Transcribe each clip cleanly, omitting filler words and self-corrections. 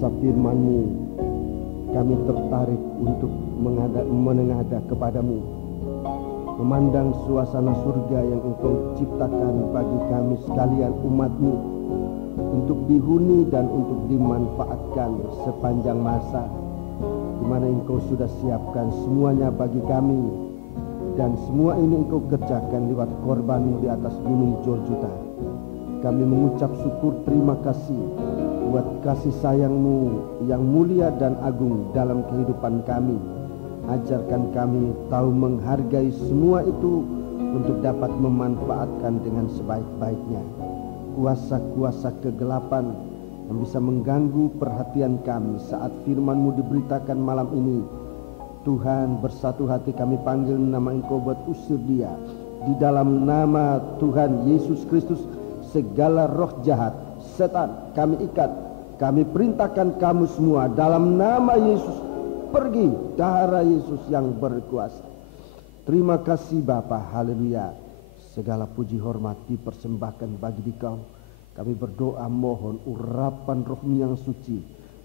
kuasa firman-Mu, kami tertarik untuk menengadah kepadamu, memandang suasana surga yang Engkau ciptakan bagi kami sekalian umat-Mu, untuk dihuni dan untuk dimanfaatkan sepanjang masa, di mana Engkau sudah siapkan semuanya bagi kami, dan semua ini Engkau kerjakan lewat korban-Mu di atas gunung Golgota. Kami mengucap syukur terima kasih buat kasih sayang-Mu yang mulia dan agung dalam kehidupan kami. Ajarkan kami tahu menghargai semua itu untuk dapat memanfaatkan dengan sebaik-baiknya. Kuasa-kuasa kegelapan yang bisa mengganggu perhatian kami saat firman-Mu diberitakan malam ini, Tuhan, bersatu hati kami panggil nama Engkau buat usir dia. Di dalam nama Tuhan Yesus Kristus, segala roh jahat, setan, kami ikat, kami perintahkan kamu semua dalam nama Yesus, pergi, darah Yesus yang berkuasa. Terima kasih Bapa, haleluya. Segala puji hormat dipersembahkan bagi Dikau. Kami berdoa mohon urapan roh-Mu yang suci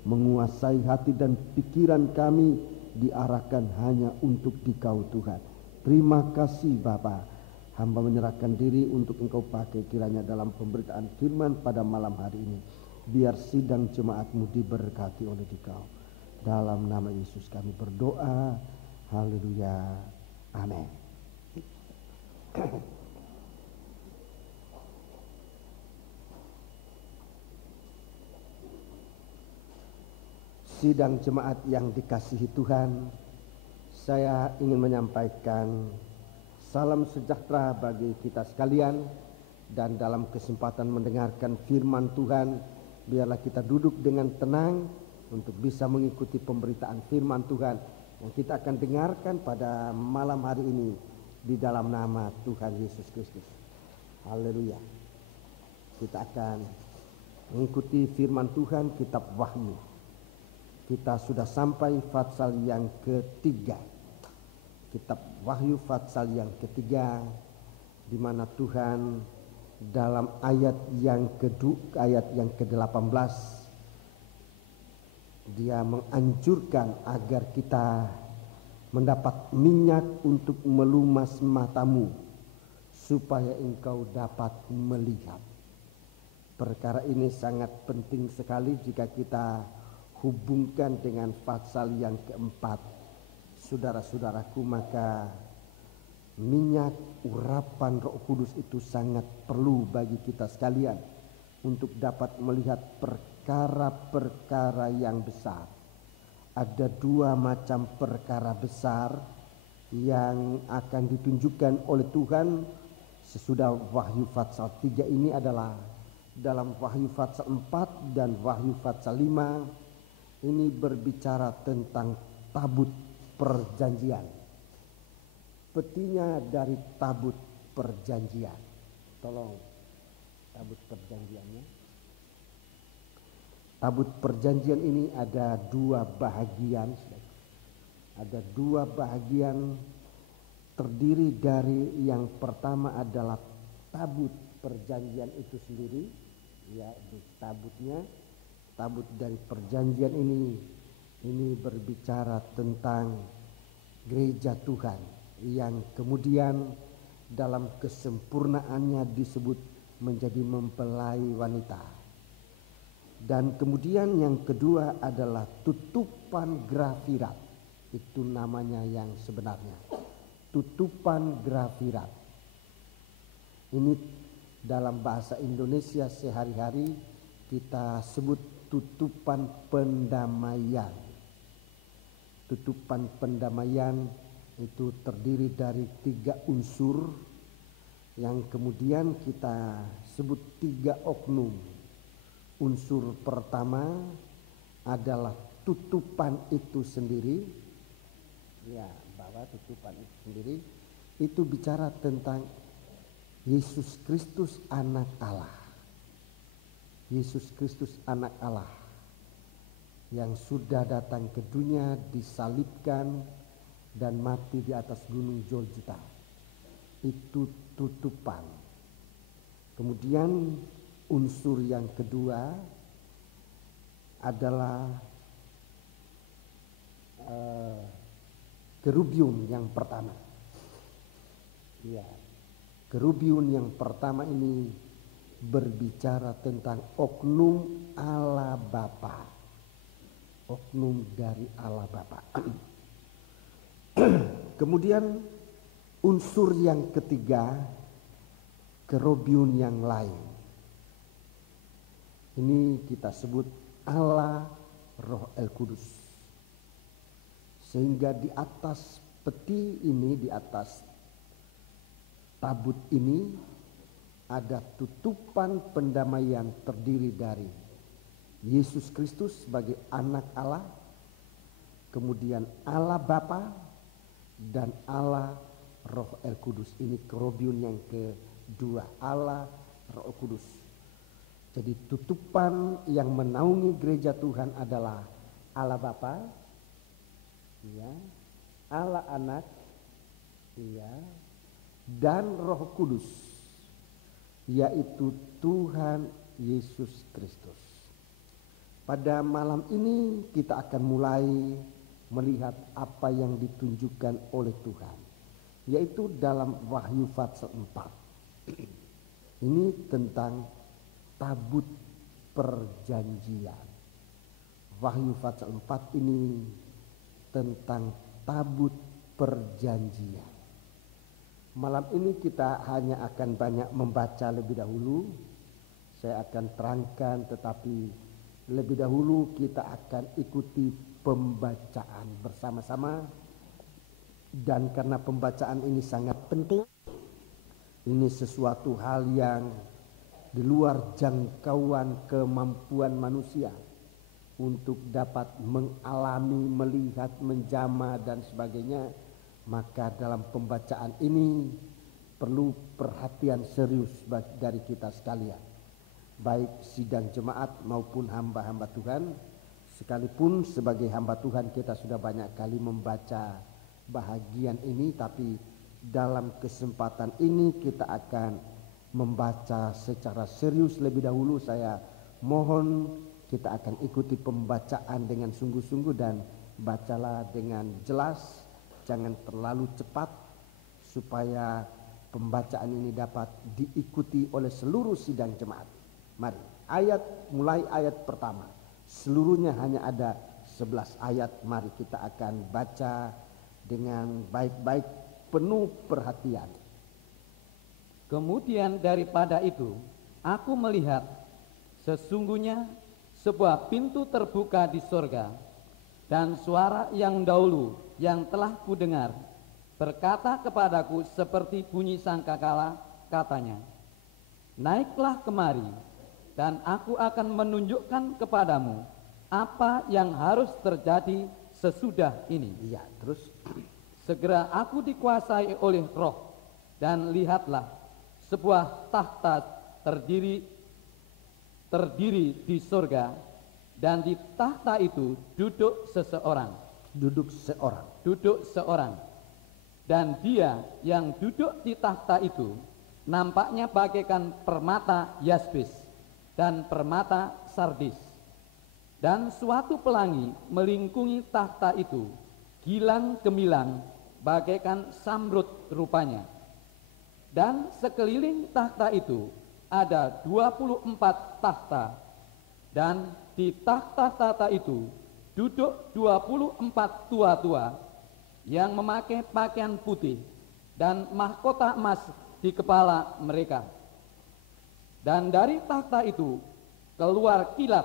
menguasai hati dan pikiran kami, diarahkan hanya untuk Dikau Tuhan. Terima kasih Bapa. Hamba menyerahkan diri untuk Engkau pakai kiranya dalam pemberitaan firman pada malam hari ini. Biar sidang jemaat-Mu diberkati oleh Dikau. Dalam nama Yesus kami berdoa. Haleluya. Amin. Sidang jemaat yang dikasihi Tuhan, saya ingin menyampaikan salam sejahtera bagi kita sekalian, dan dalam kesempatan mendengarkan firman Tuhan, biarlah kita duduk dengan tenang untuk bisa mengikuti pemberitaan firman Tuhan yang kita akan dengarkan pada malam hari ini di dalam nama Tuhan Yesus Kristus. Haleluya. Kita akan mengikuti firman Tuhan kitab Wahyu. Kita sudah sampai pasal yang ketiga. Kitab Wahyu pasal yang ketiga, di mana Tuhan dalam ayat yang ke-18 Dia menganjurkan agar kita mendapat minyak untuk melumas matamu supaya engkau dapat melihat. Perkara ini sangat penting sekali jika kita hubungkan dengan pasal yang keempat, saudara-saudaraku, maka minyak urapan Roh Kudus itu sangat perlu bagi kita sekalian untuk dapat melihat perkara-perkara yang besar. Ada dua macam perkara besar yang akan ditunjukkan oleh Tuhan sesudah Wahyu pasal 3 ini adalah dalam Wahyu pasal 4 dan Wahyu pasal 5. Ini berbicara tentang tabut perjanjian. Petinya dari tabut perjanjian. Tolong tabut perjanjiannya. Tabut perjanjian ini ada dua bahagian. Ada dua bahagian, terdiri dari yang pertama adalah tabut perjanjian itu sendiri, ya, tabutnya. Tabut dari perjanjian ini berbicara tentang gereja Tuhan yang kemudian dalam kesempurnaannya disebut menjadi mempelai wanita. Dan kemudian yang kedua adalah tutupan grafirat. Itu namanya yang sebenarnya, tutupan grafirat. Ini dalam bahasa Indonesia sehari-hari kita sebut tutupan pendamaian. Tutupan pendamaian itu terdiri dari 3 unsur yang kemudian kita sebut 3 oknum. Unsur pertama adalah tutupan itu sendiri, ya, bahwa tutupan itu sendiri itu bicara tentang Yesus Kristus anak Allah. Yesus Kristus anak Allah yang sudah datang ke dunia, disalibkan dan mati di atas gunung Golgota. Itu tutupan. Kemudian unsur yang kedua adalah kerubium yang pertama. Ya, kerubium yang pertama ini berbicara tentang oknum Allah Bapa. Oknum dari Allah Bapa. Kemudian unsur yang ketiga, kerubium yang lain. Ini kita sebut Allah Roh El Kudus. Sehingga di atas peti ini, di atas tabut ini ada tutupan pendamaian terdiri dari Yesus Kristus sebagai anak Allah, kemudian Allah Bapa dan Allah Roh El Kudus. Ini kerubium yang kedua, Allah Roh El Kudus. Jadi tutupan yang menaungi gereja Tuhan adalah Allah Bapa, ya, Allah Anak, ya, dan Roh Kudus, yaitu Tuhan Yesus Kristus. Pada malam ini kita akan mulai melihat apa yang ditunjukkan oleh Tuhan, yaitu dalam Wahyu pasal 4. Ini tentang tabut perjanjian. Wahyu pasal 4 ini tentang tabut perjanjian. Malam ini kita hanya akan banyak membaca lebih dahulu. Saya akan terangkan, tetapi lebih dahulu kita akan ikuti pembacaan bersama-sama. Dan karena pembacaan ini sangat penting, ini sesuatu hal yang di luar jangkauan kemampuan manusia untuk dapat mengalami, melihat, menjama dan sebagainya. Maka dalam pembacaan ini perlu perhatian serius dari kita sekalian, baik sidang jemaat maupun hamba-hamba Tuhan. Sekalipun sebagai hamba Tuhan kita sudah banyak kali membaca bahagian ini, tapi dalam kesempatan ini kita akan membaca secara serius lebih dahulu. Saya mohon kita akan ikuti pembacaan dengan sungguh-sungguh dan bacalah dengan jelas. Jangan terlalu cepat supaya pembacaan ini dapat diikuti oleh seluruh sidang jemaat. Mari, mulai ayat pertama. Seluruhnya hanya ada 11 ayat. Mari kita akan baca dengan baik-baik, penuh perhatian. Kemudian daripada itu, aku melihat sesungguhnya sebuah pintu terbuka di sorga, dan suara yang dahulu yang telah kudengar berkata kepadaku seperti bunyi sangkakala, katanya, naiklah kemari, dan aku akan menunjukkan kepadamu apa yang harus terjadi sesudah ini. Ya, terus segera aku dikuasai oleh Roh, dan lihatlah sebuah tahta terdiri di sorga, dan di tahta itu duduk seorang. Dan dia yang duduk di tahta itu nampaknya bagaikan permata yaspis dan permata sardis. Dan suatu pelangi melingkungi tahta itu, gilang gemilang bagaikan samrud rupanya. Dan sekeliling tahta itu ada 24 tahta, dan di tahta-tahta itu duduk 24 tua-tua yang memakai pakaian putih dan mahkota emas di kepala mereka. Dan dari tahta itu keluar kilat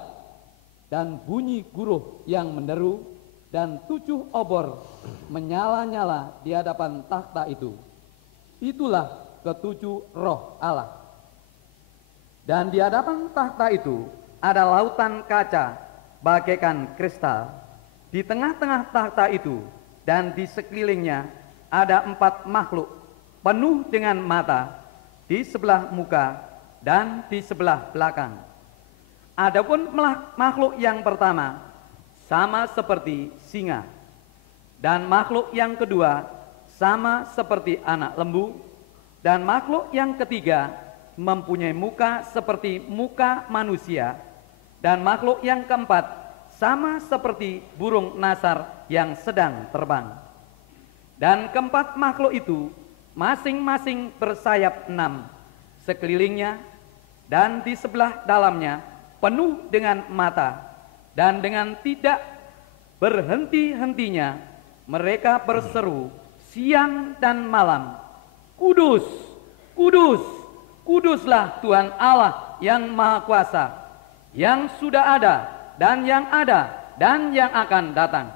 dan bunyi guruh yang menderu, dan 7 obor menyala-nyala di hadapan tahta itu. Itulah ketujuh roh Allah. Dan di hadapan tahta itu ada lautan kaca bagaikan kristal. Di tengah-tengah tahta itu dan di sekelilingnya ada 4 makhluk penuh dengan mata di sebelah muka dan di sebelah belakang. Adapun makhluk yang pertama sama seperti singa, dan makhluk yang kedua sama seperti anak lembu, dan makhluk yang ketiga mempunyai muka seperti muka manusia, dan makhluk yang keempat sama seperti burung nasar yang sedang terbang. Dan keempat makhluk itu masing-masing bersayap 6 sekelilingnya, dan di sebelah dalamnya penuh dengan mata, dan dengan tidak berhenti-hentinya mereka berseru siang dan malam, Kudus, Kudus, Kuduslah Tuhan Allah yang Maha Kuasa, yang sudah ada dan yang ada dan yang akan datang.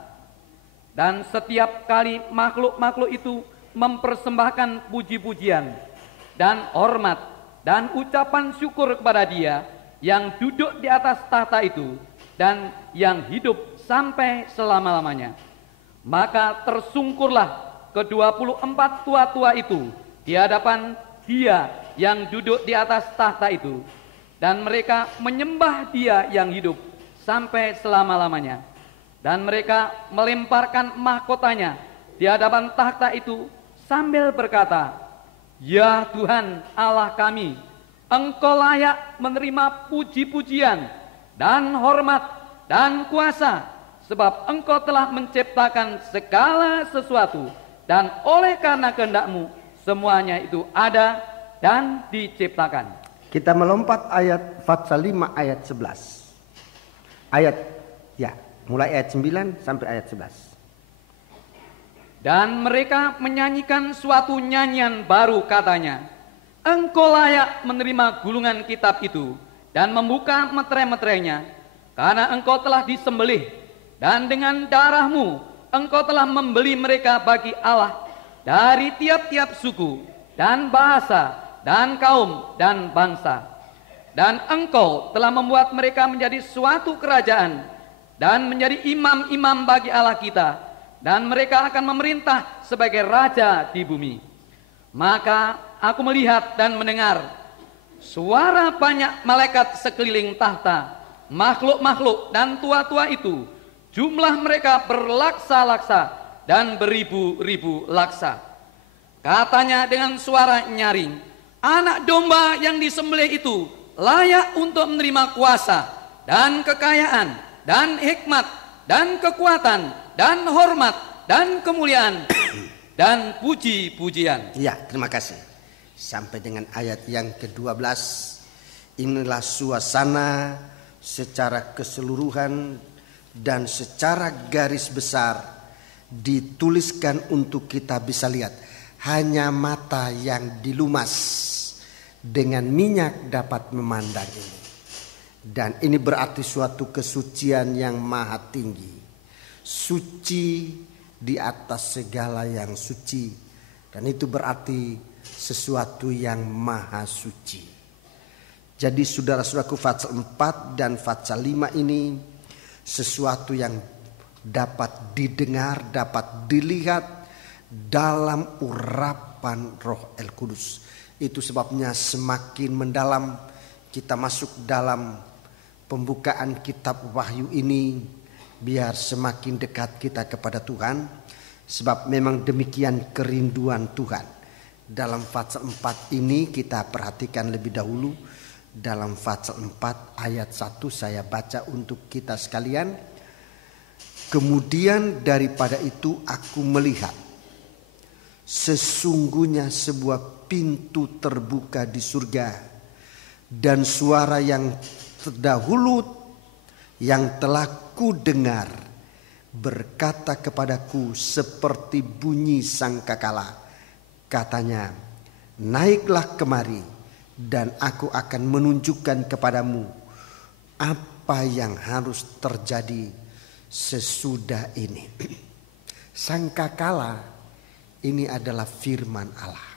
Dan setiap kali makhluk-makhluk itu mempersembahkan puji-pujian dan hormat dan ucapan syukur kepada Dia yang duduk di atas tahta itu dan yang hidup sampai selama-lamanya. Maka tersungkurlah ke-24 tua-tua itu di hadapan Dia yang duduk di atas tahta itu, dan mereka menyembah Dia yang hidup sampai selama-lamanya. Dan mereka melemparkan mahkotanya di hadapan tahta itu sambil berkata, Ya Tuhan Allah kami, Engkau layak menerima puji-pujian dan hormat dan kuasa, sebab Engkau telah menciptakan segala sesuatu, dan oleh karena kehendak-Mu semuanya itu ada dan diciptakan. Kita melompat ayat Fatsal 5 ayat 11. Mulai ayat 9 sampai ayat 11. Dan mereka menyanyikan suatu nyanyian baru, katanya, Engkau layak menerima gulungan kitab itu dan membuka meterai-meterainya, karena Engkau telah disembelih, dan dengan darah-Mu Engkau telah membeli mereka bagi Allah dari tiap-tiap suku dan bahasa dan kaum dan bangsa. Dan Engkau telah membuat mereka menjadi suatu kerajaan dan menjadi imam-imam bagi Allah kita, dan mereka akan memerintah sebagai raja di bumi. Maka aku melihat dan mendengar suara banyak malaikat sekeliling tahta, makhluk-makhluk dan tua-tua itu, jumlah mereka berlaksa-laksa dan beribu-ribu laksa. Katanya dengan suara nyaring, Anak domba yang disembelih itu layak untuk menerima kuasa dan kekayaan dan hikmat dan kekuatan dan hormat dan kemuliaan dan puji-pujian. Ya, terima kasih. Sampai dengan ayat yang ke-12. Inilah suasana secara keseluruhan dan secara garis besar dituliskan untuk kita bisa lihat. Hanya mata yang dilumas dengan minyak dapat memandang ini. Dan ini berarti suatu kesucian yang maha tinggi. Suci di atas segala yang suci. Dan itu berarti sesuatu yang maha suci. Jadi saudara-saudaraku, Fatsal 4 dan Fatsal 5 ini sesuatu yang dapat didengar, dapat dilihat dalam urapan Roh El Kudus. Itu sebabnya semakin mendalam kita masuk dalam pembukaan kitab Wahyu ini, biar semakin dekat kita kepada Tuhan. Sebab memang demikian kerinduan Tuhan. Dalam Fatsal 4 ini kita perhatikan lebih dahulu. Dalam Fatsal 4 ayat 1 saya baca untuk kita sekalian. Kemudian daripada itu aku melihat sesungguhnya sebuah pintu terbuka di surga, dan suara yang terdahulu yang telah ku dengar berkata kepadaku seperti bunyi sangkakala. Katanya, naiklah kemari dan aku akan menunjukkan kepadamu apa yang harus terjadi sesudah ini. Sangkakala ini adalah firman Allah.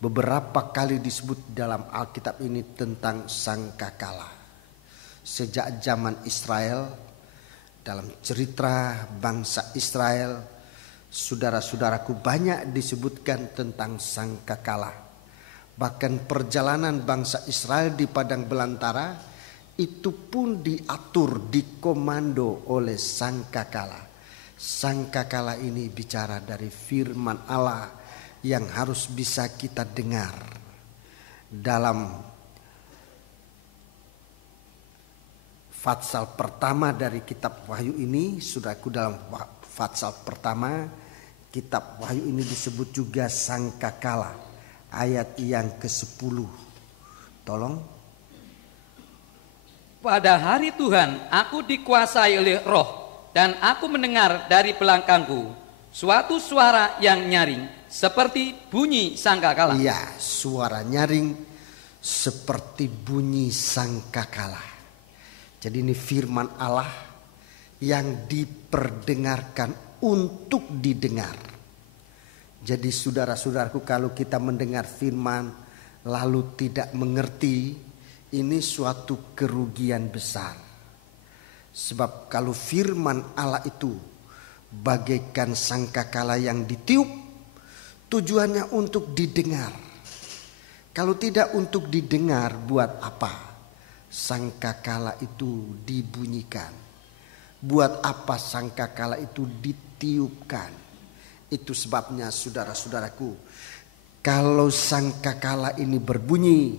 Beberapa kali disebut dalam Alkitab ini tentang sangkakala. Sejak zaman Israel, dalam cerita bangsa Israel, saudara-saudaraku, banyak disebutkan tentang sangkakala. Bahkan perjalanan bangsa Israel di padang belantara itu pun diatur, dikomando oleh sangkakala. Sangkakala ini bicara dari firman Allah yang harus bisa kita dengar. Dalam Fatsal pertama dari kitab Wahyu ini, saudaraku, dalam fatsal pertama kitab Wahyu ini disebut juga sangkakala, ayat yang ke-10. Tolong. Pada hari Tuhan aku dikuasai oleh roh, dan aku mendengar dari belakangku suatu suara yang nyaring seperti bunyi sangkakala. Iya, suara nyaring seperti bunyi sangkakala. Jadi ini firman Allah yang diperdengarkan untuk didengar. Jadi saudara-saudaraku, kalau kita mendengar firman lalu tidak mengerti, ini suatu kerugian besar. Sebab kalau firman Allah itu bagaikan sangkakala yang ditiup, tujuannya untuk didengar. Kalau tidak untuk didengar, buat apa sangkakala itu dibunyikan? Buat apa sangkakala itu ditiupkan? Itu sebabnya saudara-saudaraku, kalau sangkakala ini berbunyi,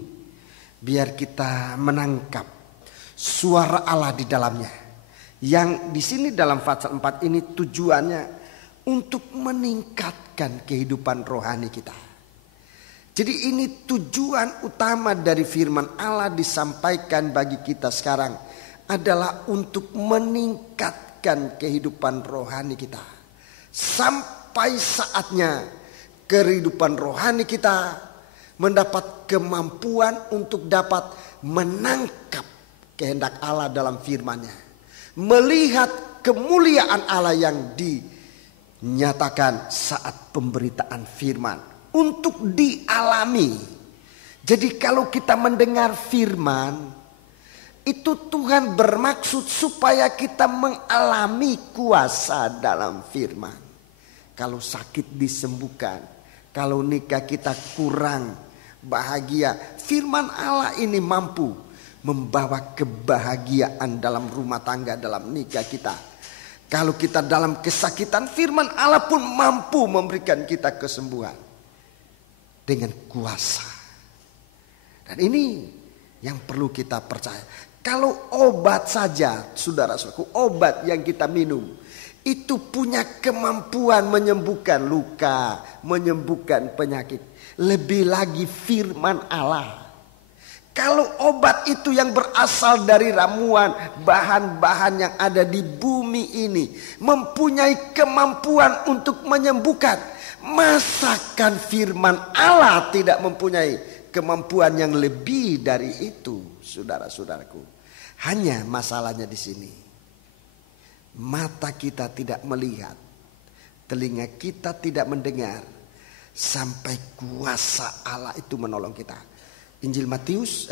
biar kita menangkap suara Allah di dalamnya. Yang di sini dalam Fatsal 4 ini tujuannya untuk meningkatkan kehidupan rohani kita. Jadi ini tujuan utama dari firman Allah disampaikan bagi kita sekarang adalah untuk meningkatkan kehidupan rohani kita. Sampai saatnya kehidupan rohani kita mendapat kemampuan untuk dapat menangkap kehendak Allah dalam firman-Nya. Melihat kemuliaan Allah yang dinyatakan saat pemberitaan firman. Untuk dialami. Jadi kalau kita mendengar firman, itu Tuhan bermaksud supaya kita mengalami kuasa dalam firman. Kalau sakit disembuhkan, kalau nikah kita kurang bahagia, firman Allah ini mampu membawa kebahagiaan dalam rumah tangga, dalam nikah kita. Kalau kita dalam kesakitan, firman Allah pun mampu memberikan kita kesembuhan dengan kuasa. Dan ini yang perlu kita percaya. Kalau obat saja, saudara-saudaraku, obat yang kita minum itu punya kemampuan menyembuhkan luka, menyembuhkan penyakit. Lebih lagi firman Allah. Kalau obat itu yang berasal dari ramuan, bahan-bahan yang ada di bumi ini mempunyai kemampuan untuk menyembuhkan, masakan firman Allah tidak mempunyai kemampuan yang lebih dari itu, saudara-saudaraku. Hanya masalahnya di sini, mata kita tidak melihat, telinga kita tidak mendengar, sampai kuasa Allah itu menolong kita. Injil Markus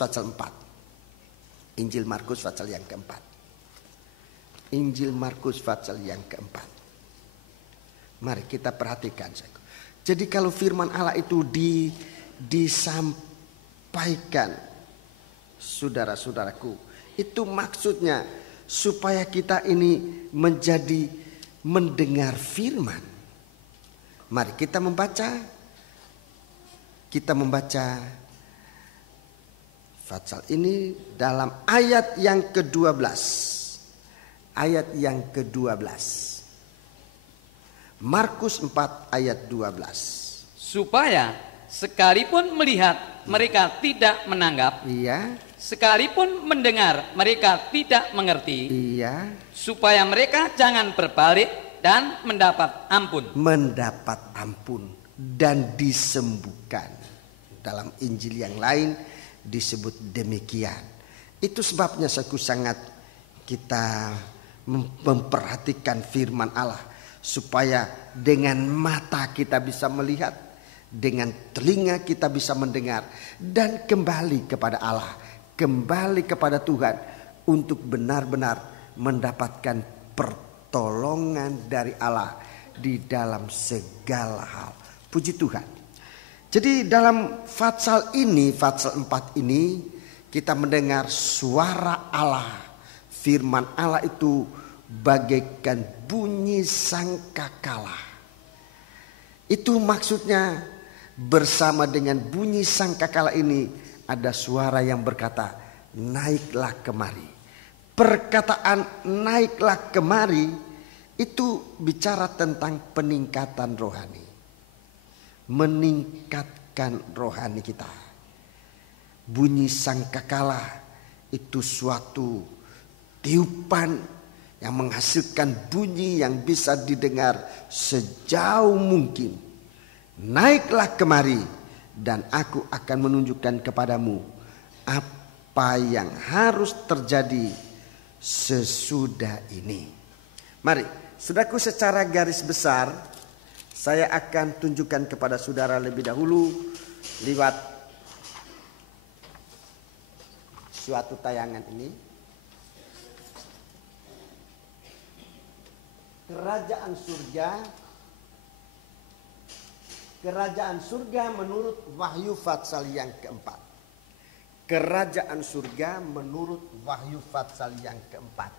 pasal 4. Injil Markus pasal yang keempat. Injil Markus pasal yang keempat. Mari kita perhatikan. Jadi kalau firman Allah itu disampaikan, saudara-saudaraku, itu maksudnya supaya kita ini menjadi mendengar firman. Mari kita membaca. Kita membaca Fatsal ini dalam ayat yang ke-12. Ayat yang ke-12. Markus 4 ayat 12. Supaya sekalipun melihat mereka tidak menanggap. Iya. Sekalipun mendengar mereka tidak mengerti. Iya. Supaya mereka jangan berbalik dan mendapat ampun. Mendapat ampun dan disembuhkan. Dalam Injil yang lain disebut demikian. Itu sebabnya sangat kita memperhatikan firman Allah, supaya dengan mata kita bisa melihat, dengan telinga kita bisa mendengar, dan kembali kepada Allah, kembali kepada Tuhan untuk benar-benar mendapatkan pertolongan dari Allah di dalam segala hal. Puji Tuhan. Jadi dalam Fatsal ini, Fatsal 4 ini, kita mendengar suara Allah. Firman Allah itu bagaikan bunyi sangkakala. Itu maksudnya bersama dengan bunyi sangkakala ini ada suara yang berkata, naiklah kemari. perkataan naiklah kemari itu bicara tentang peningkatan rohani. Meningkatkan rohani kita. Bunyi sangkakala itu suatu tiupan yang menghasilkan bunyi yang bisa didengar sejauh mungkin. Naiklah kemari dan aku akan menunjukkan kepadamu apa yang harus terjadi sesudah ini. Mari, saudaraku, secara garis besar saya akan tunjukkan kepada saudara lebih dahulu lewat suatu tayangan ini. Kerajaan surga menurut Wahyu Fatsal yang keempat. Kerajaan surga menurut Wahyu Fatsal yang keempat.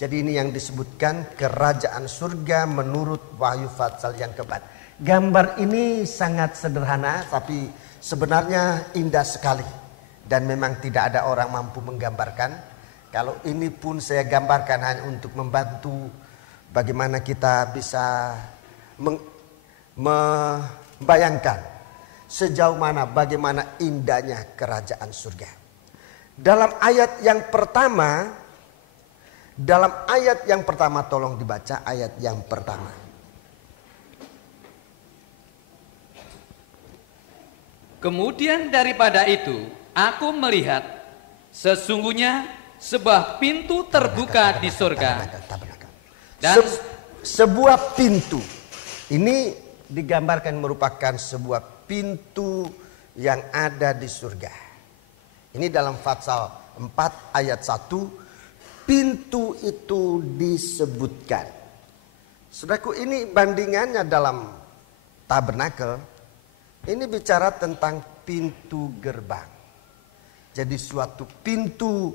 Jadi ini yang disebutkan kerajaan surga menurut Wahyu Fatsal yang keempat. Gambar ini sangat sederhana tapi sebenarnya indah sekali. Dan memang tidak ada orang mampu menggambarkan. Kalau ini pun saya gambarkan hanya untuk membantu bagaimana kita bisa membayangkan sejauh mana bagaimana indahnya kerajaan surga. Dalam ayat yang pertama tolong dibaca ayat yang pertama. Kemudian daripada itu aku melihat sesungguhnya sebuah pintu terbuka di surga. Dan sebuah pintu ini digambarkan merupakan sebuah pintu yang ada di surga. Ini dalam Fatsal 4 ayat 1 pintu itu disebutkan. Saudaraku, ini bandingannya dalam tabernakel. Ini bicara tentang pintu gerbang. Jadi suatu pintu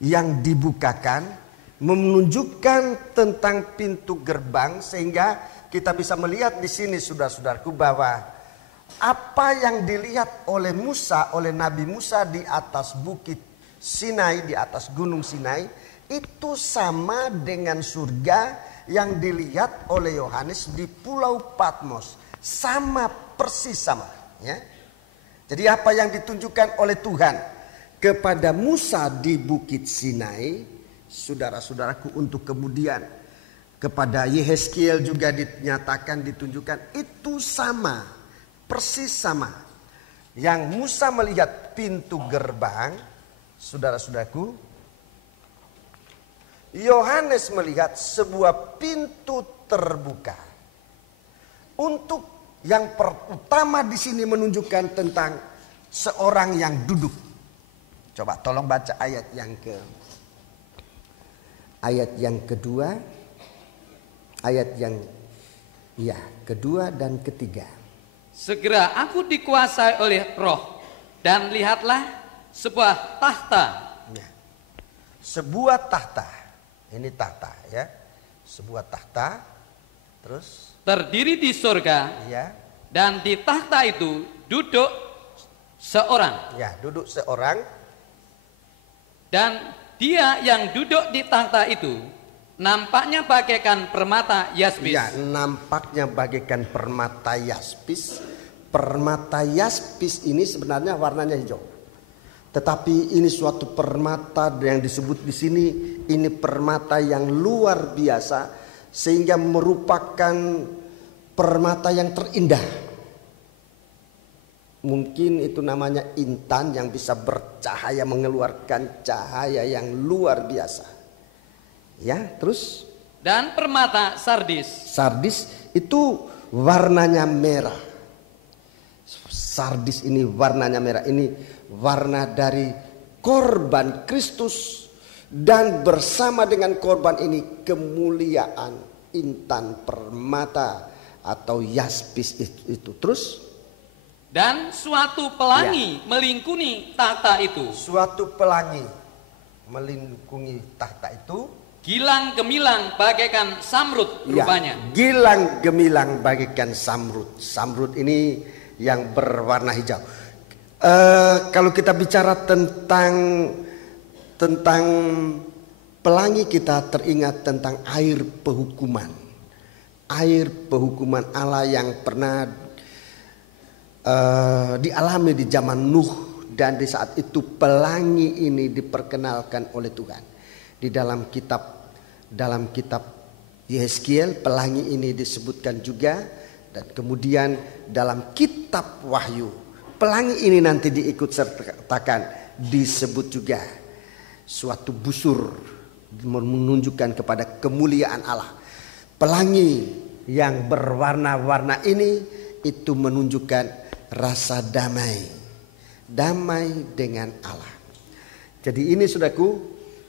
yang dibukakan menunjukkan tentang pintu gerbang sehingga kita bisa melihat di sini saudara-saudaraku bahwa apa yang dilihat oleh Musa, oleh Nabi Musa di atas bukit Sinai, di atas gunung Sinai itu sama dengan surga yang dilihat oleh Yohanes di Pulau Patmos. Sama, persis sama, ya. Jadi apa yang ditunjukkan oleh Tuhan kepada Musa di bukit Sinai, saudara-saudaraku, untuk kemudian kepada Yehezkiel juga dinyatakan, ditunjukkan itu sama, persis sama. Yang Musa melihat pintu gerbang, saudara-saudaraku, Yohanes melihat sebuah pintu terbuka. Untuk yang pertama di sini menunjukkan tentang seorang yang duduk. Coba tolong baca ayat yang kedua, ayat yang kedua dan ketiga. Segera aku dikuasai oleh Roh dan lihatlah sebuah tahta. Ya. Sebuah tahta. Ini tahta, ya. Sebuah tahta. Terus terdiri di surga. Ya. Dan di tahta itu duduk seorang. Ya, duduk seorang. Dan dia yang duduk di tahta itu nampaknya bagaikan permata yaspis. Ya, nampaknya bagaikan permata yaspis. Permata yaspis ini sebenarnya warnanya hijau. Tetapi ini suatu permata yang disebut di sini, ini permata yang luar biasa sehingga merupakan permata yang terindah. Mungkin itu namanya intan yang bisa bercahaya, mengeluarkan cahaya yang luar biasa. Ya, terus? Dan permata sardis. Sardis itu warnanya merah. Sardis ini warnanya merah. Ini warna dari korban Kristus. Dan bersama dengan korban ini kemuliaan intan permata atau yaspis itu. Terus? Dan suatu pelangi melingkuni tahta itu. Suatu pelangi melingkungi tahta itu. Gilang gemilang bagaikan samrut rupanya. Gilang gemilang bagaikan samrut. Samrut ini yang berwarna hijau. Kalau kita bicara tentang pelangi kita teringat tentang air pehukuman. Air pehukuman Allah yang pernah dialami di zaman Nuh, dan di saat itu pelangi ini diperkenalkan oleh Tuhan. Di dalam kitab Yeskiel pelangi ini disebutkan juga, dan kemudian dalam kitab Wahyu pelangi ini nanti diikut sertakan disebut juga suatu busur menunjukkan kepada kemuliaan Allah. Pelangi yang berwarna-warna ini itu menunjukkan rasa damai dengan Allah. Jadi ini saudaraku,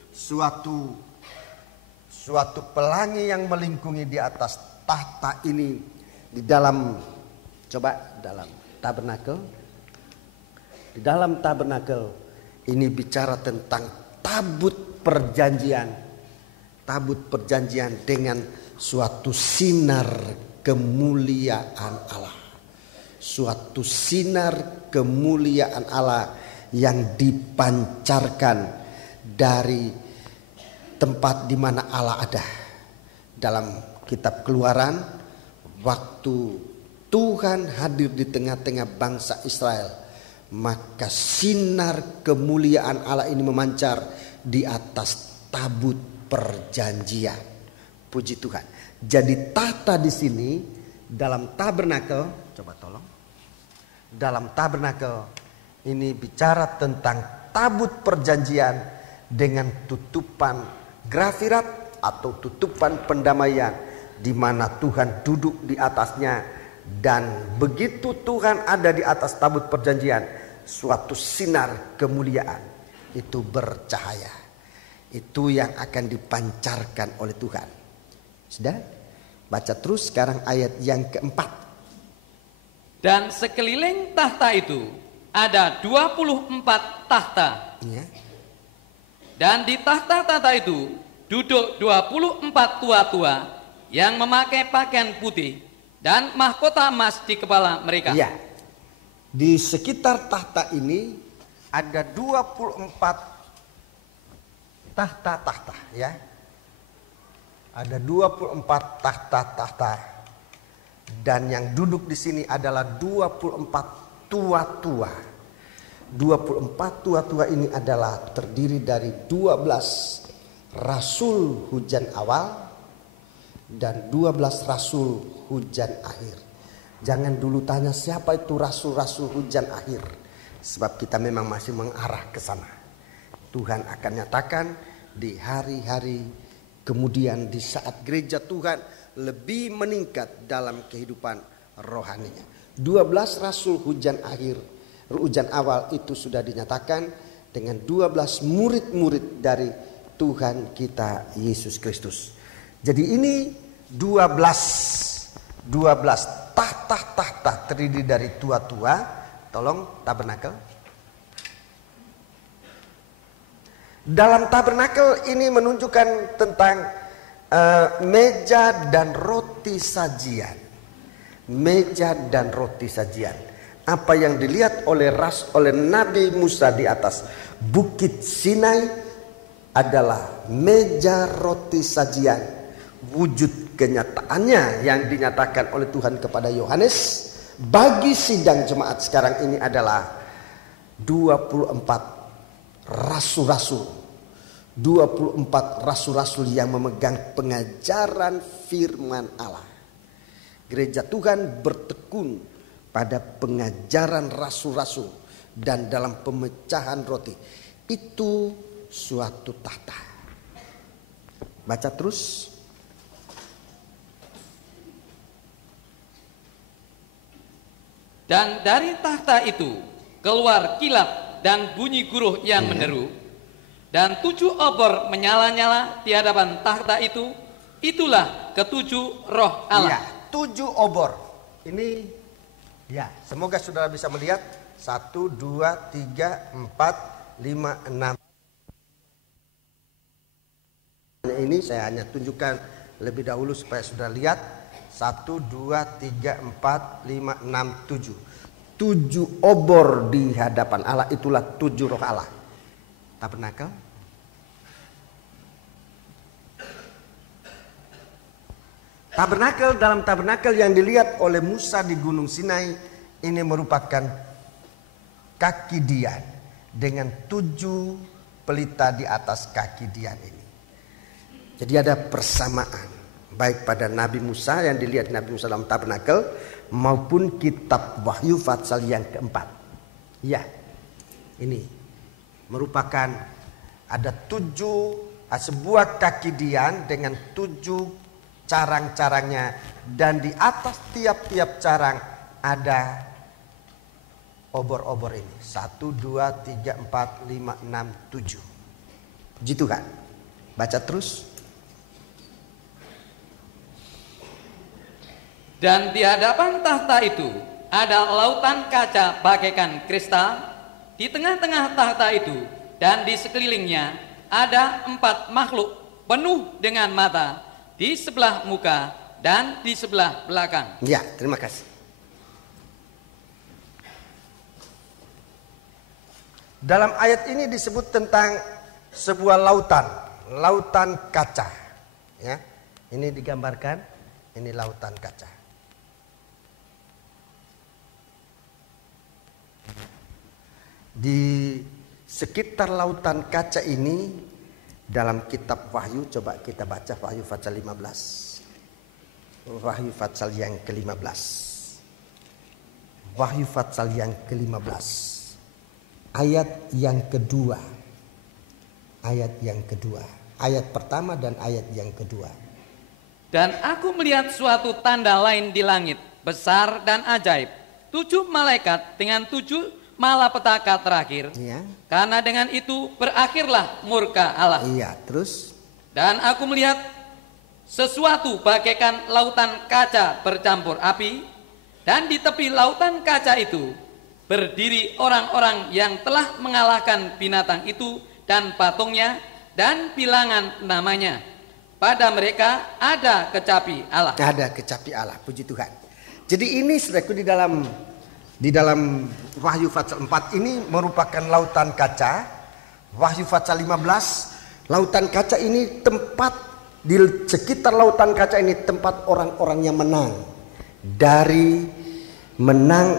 suatu pelangi yang melingkungi di atas tahta ini di dalam tabernakel. Di dalam tabernakel ini bicara tentang tabut perjanjian dengan suatu sinar kemuliaan Allah. Suatu sinar kemuliaan Allah yang dipancarkan dari tempat di mana Allah ada. Dalam kitab Keluaran, waktu Tuhan hadir di tengah-tengah bangsa Israel, maka sinar kemuliaan Allah ini memancar di atas tabut perjanjian. Puji Tuhan. Jadi tahta di sini dalam tabernakel, coba tolong. Dalam tabernakel ini bicara tentang tabut perjanjian dengan tutupan grafirat atau tutupan pendamaian, di mana Tuhan duduk di atasnya, dan begitu Tuhan ada di atas tabut perjanjian, suatu sinar kemuliaan itu bercahaya. Itu yang akan dipancarkan oleh Tuhan. Sudah? Baca terus sekarang ayat yang keempat. Dan sekeliling tahta itu ada 24 tahta. Ya. Dan di tahta-tahta itu duduk 24 tua-tua yang memakai pakaian putih dan mahkota emas di kepala mereka. Ya. Di sekitar tahta ini ada 24 tahta-tahta, ya. Ada 24 tahta-tahta. Dan yang duduk di sini adalah 24 tua-tua. 24 tua-tua ini adalah terdiri dari 12 rasul hujan awal dan 12 rasul hujan akhir. Jangan dulu tanya siapa itu rasul-rasul hujan akhir, sebab kita memang masih mengarah ke sana. Tuhan akan nyatakan di hari-hari kemudian, di saat gereja Tuhan lebih meningkat dalam kehidupan rohaninya. 12 rasul hujan akhir, hujan awal itu sudah dinyatakan dengan 12 murid-murid dari Tuhan kita Yesus Kristus. Jadi ini 12 tahta-tahta terdiri dari tua-tua. Tolong tabernakel. Dalam tabernakel ini menunjukkan tentang meja dan roti sajian. Meja dan roti sajian. Apa yang dilihat oleh Nabi Musa di atas Bukit Sinai adalah meja roti sajian. Wujud kenyataannya yang dinyatakan oleh Tuhan kepada Yohanes bagi sidang jemaat sekarang ini adalah 24 rasul-rasul. 24 rasul-rasul yang memegang pengajaran firman Allah. Gereja Tuhan bertekun pada pengajaran rasul-rasul dan dalam pemecahan roti. Itu suatu tahta. Baca terus. Dan dari tahta itu keluar kilat dan bunyi guruh yang menderu, dan 7 obor menyala-nyala di hadapan tahta itu. Itulah ketujuh roh Allah. Ya, 7 obor. Ini ya, semoga saudara bisa melihat 1, 2, 3, 4, 5, 6. Ini saya hanya tunjukkan lebih dahulu supaya saudara lihat. 1, 2, 3, 4, 5, 6, 7. 7 obor di hadapan Allah, itulah 7 roh Allah. Tabernakel. Tabernakel, dalam tabernakel yang dilihat oleh Musa di Gunung Sinai ini merupakan kaki Dian dengan 7 pelita di atas kaki Dian ini. Jadi ada persamaan baik pada Nabi Musa yang dilihat Nabi Musa dalam tabernakel maupun kitab Wahyu pasal yang keempat. Ya, ini merupakan ada 7 sebuah kaki Dian dengan 7 carang-carangnya, dan di atas tiap-tiap carang ada obor-obor ini. 1, 2, 3, 4, 5, 6, 7. Puji Tuhan. Baca terus. Dan di hadapan tahta itu ada lautan kaca bagaikan kristal. Di tengah-tengah tahta itu dan di sekelilingnya ada 4 makhluk penuh dengan mata di sebelah muka dan di sebelah belakang. Ya, terima kasih. Dalam ayat ini disebut tentang sebuah lautan kaca. Ya, ini digambarkan, ini lautan kaca. Di sekitar lautan kaca ini dalam kitab Wahyu, coba kita baca Wahyu pasal 15. Wahyu pasal yang ke-15. Wahyu pasal yang ke-15. Ayat yang kedua. Ayat yang kedua. Ayat pertama dan ayat yang kedua. Dan aku melihat suatu tanda lain di langit, besar dan ajaib. 7 malaikat dengan 7 malapetaka terakhir. Ya. Karena dengan itu berakhirlah murka Allah. Iya, terus. Dan aku melihat sesuatu bagaikan lautan kaca bercampur api, dan di tepi lautan kaca itu berdiri orang-orang yang telah mengalahkan binatang itu dan patungnya dan bilangan namanya. Pada mereka ada kecapi Allah. Ada kecapi Allah, puji Tuhan. Jadi ini saudaraku di dalam Wahyu pasal 4 ini merupakan lautan kaca. Wahyu pasal 15, lautan kaca ini tempat, di sekitar lautan kaca ini tempat orang-orang yang menang.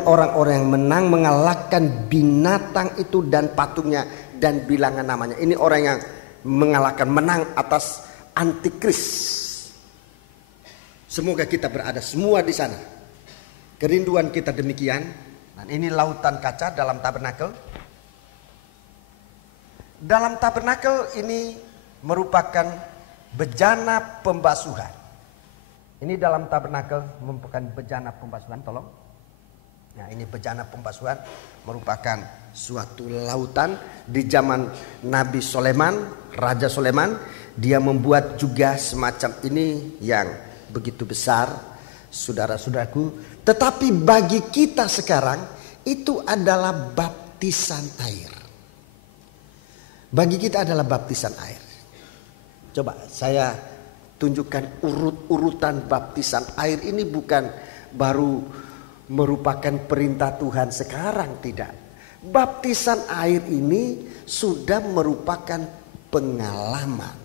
Orang-orang yang menang mengalahkan binatang itu dan patungnya dan bilangan namanya. Ini orang yang menang atas antikris. Semoga kita berada semua di sana. Kerinduan kita demikian. Dan ini lautan kaca dalam tabernakel. Dalam tabernakel ini merupakan bejana pembasuhan. Ini dalam tabernakel merupakan bejana pembasuhan, tolong. Nah, ini bejana pembasuhan merupakan suatu lautan di zaman Nabi Soleman, Raja Soleman. Dia membuat juga semacam ini yang begitu besar, saudara-saudaraku. Tetapi bagi kita sekarang itu adalah baptisan air. Bagi kita adalah baptisan air. Coba saya tunjukkan urut-urutan baptisan air ini, bukan baru merupakan perintah Tuhan sekarang, tidak. Baptisan air ini sudah merupakan pengalaman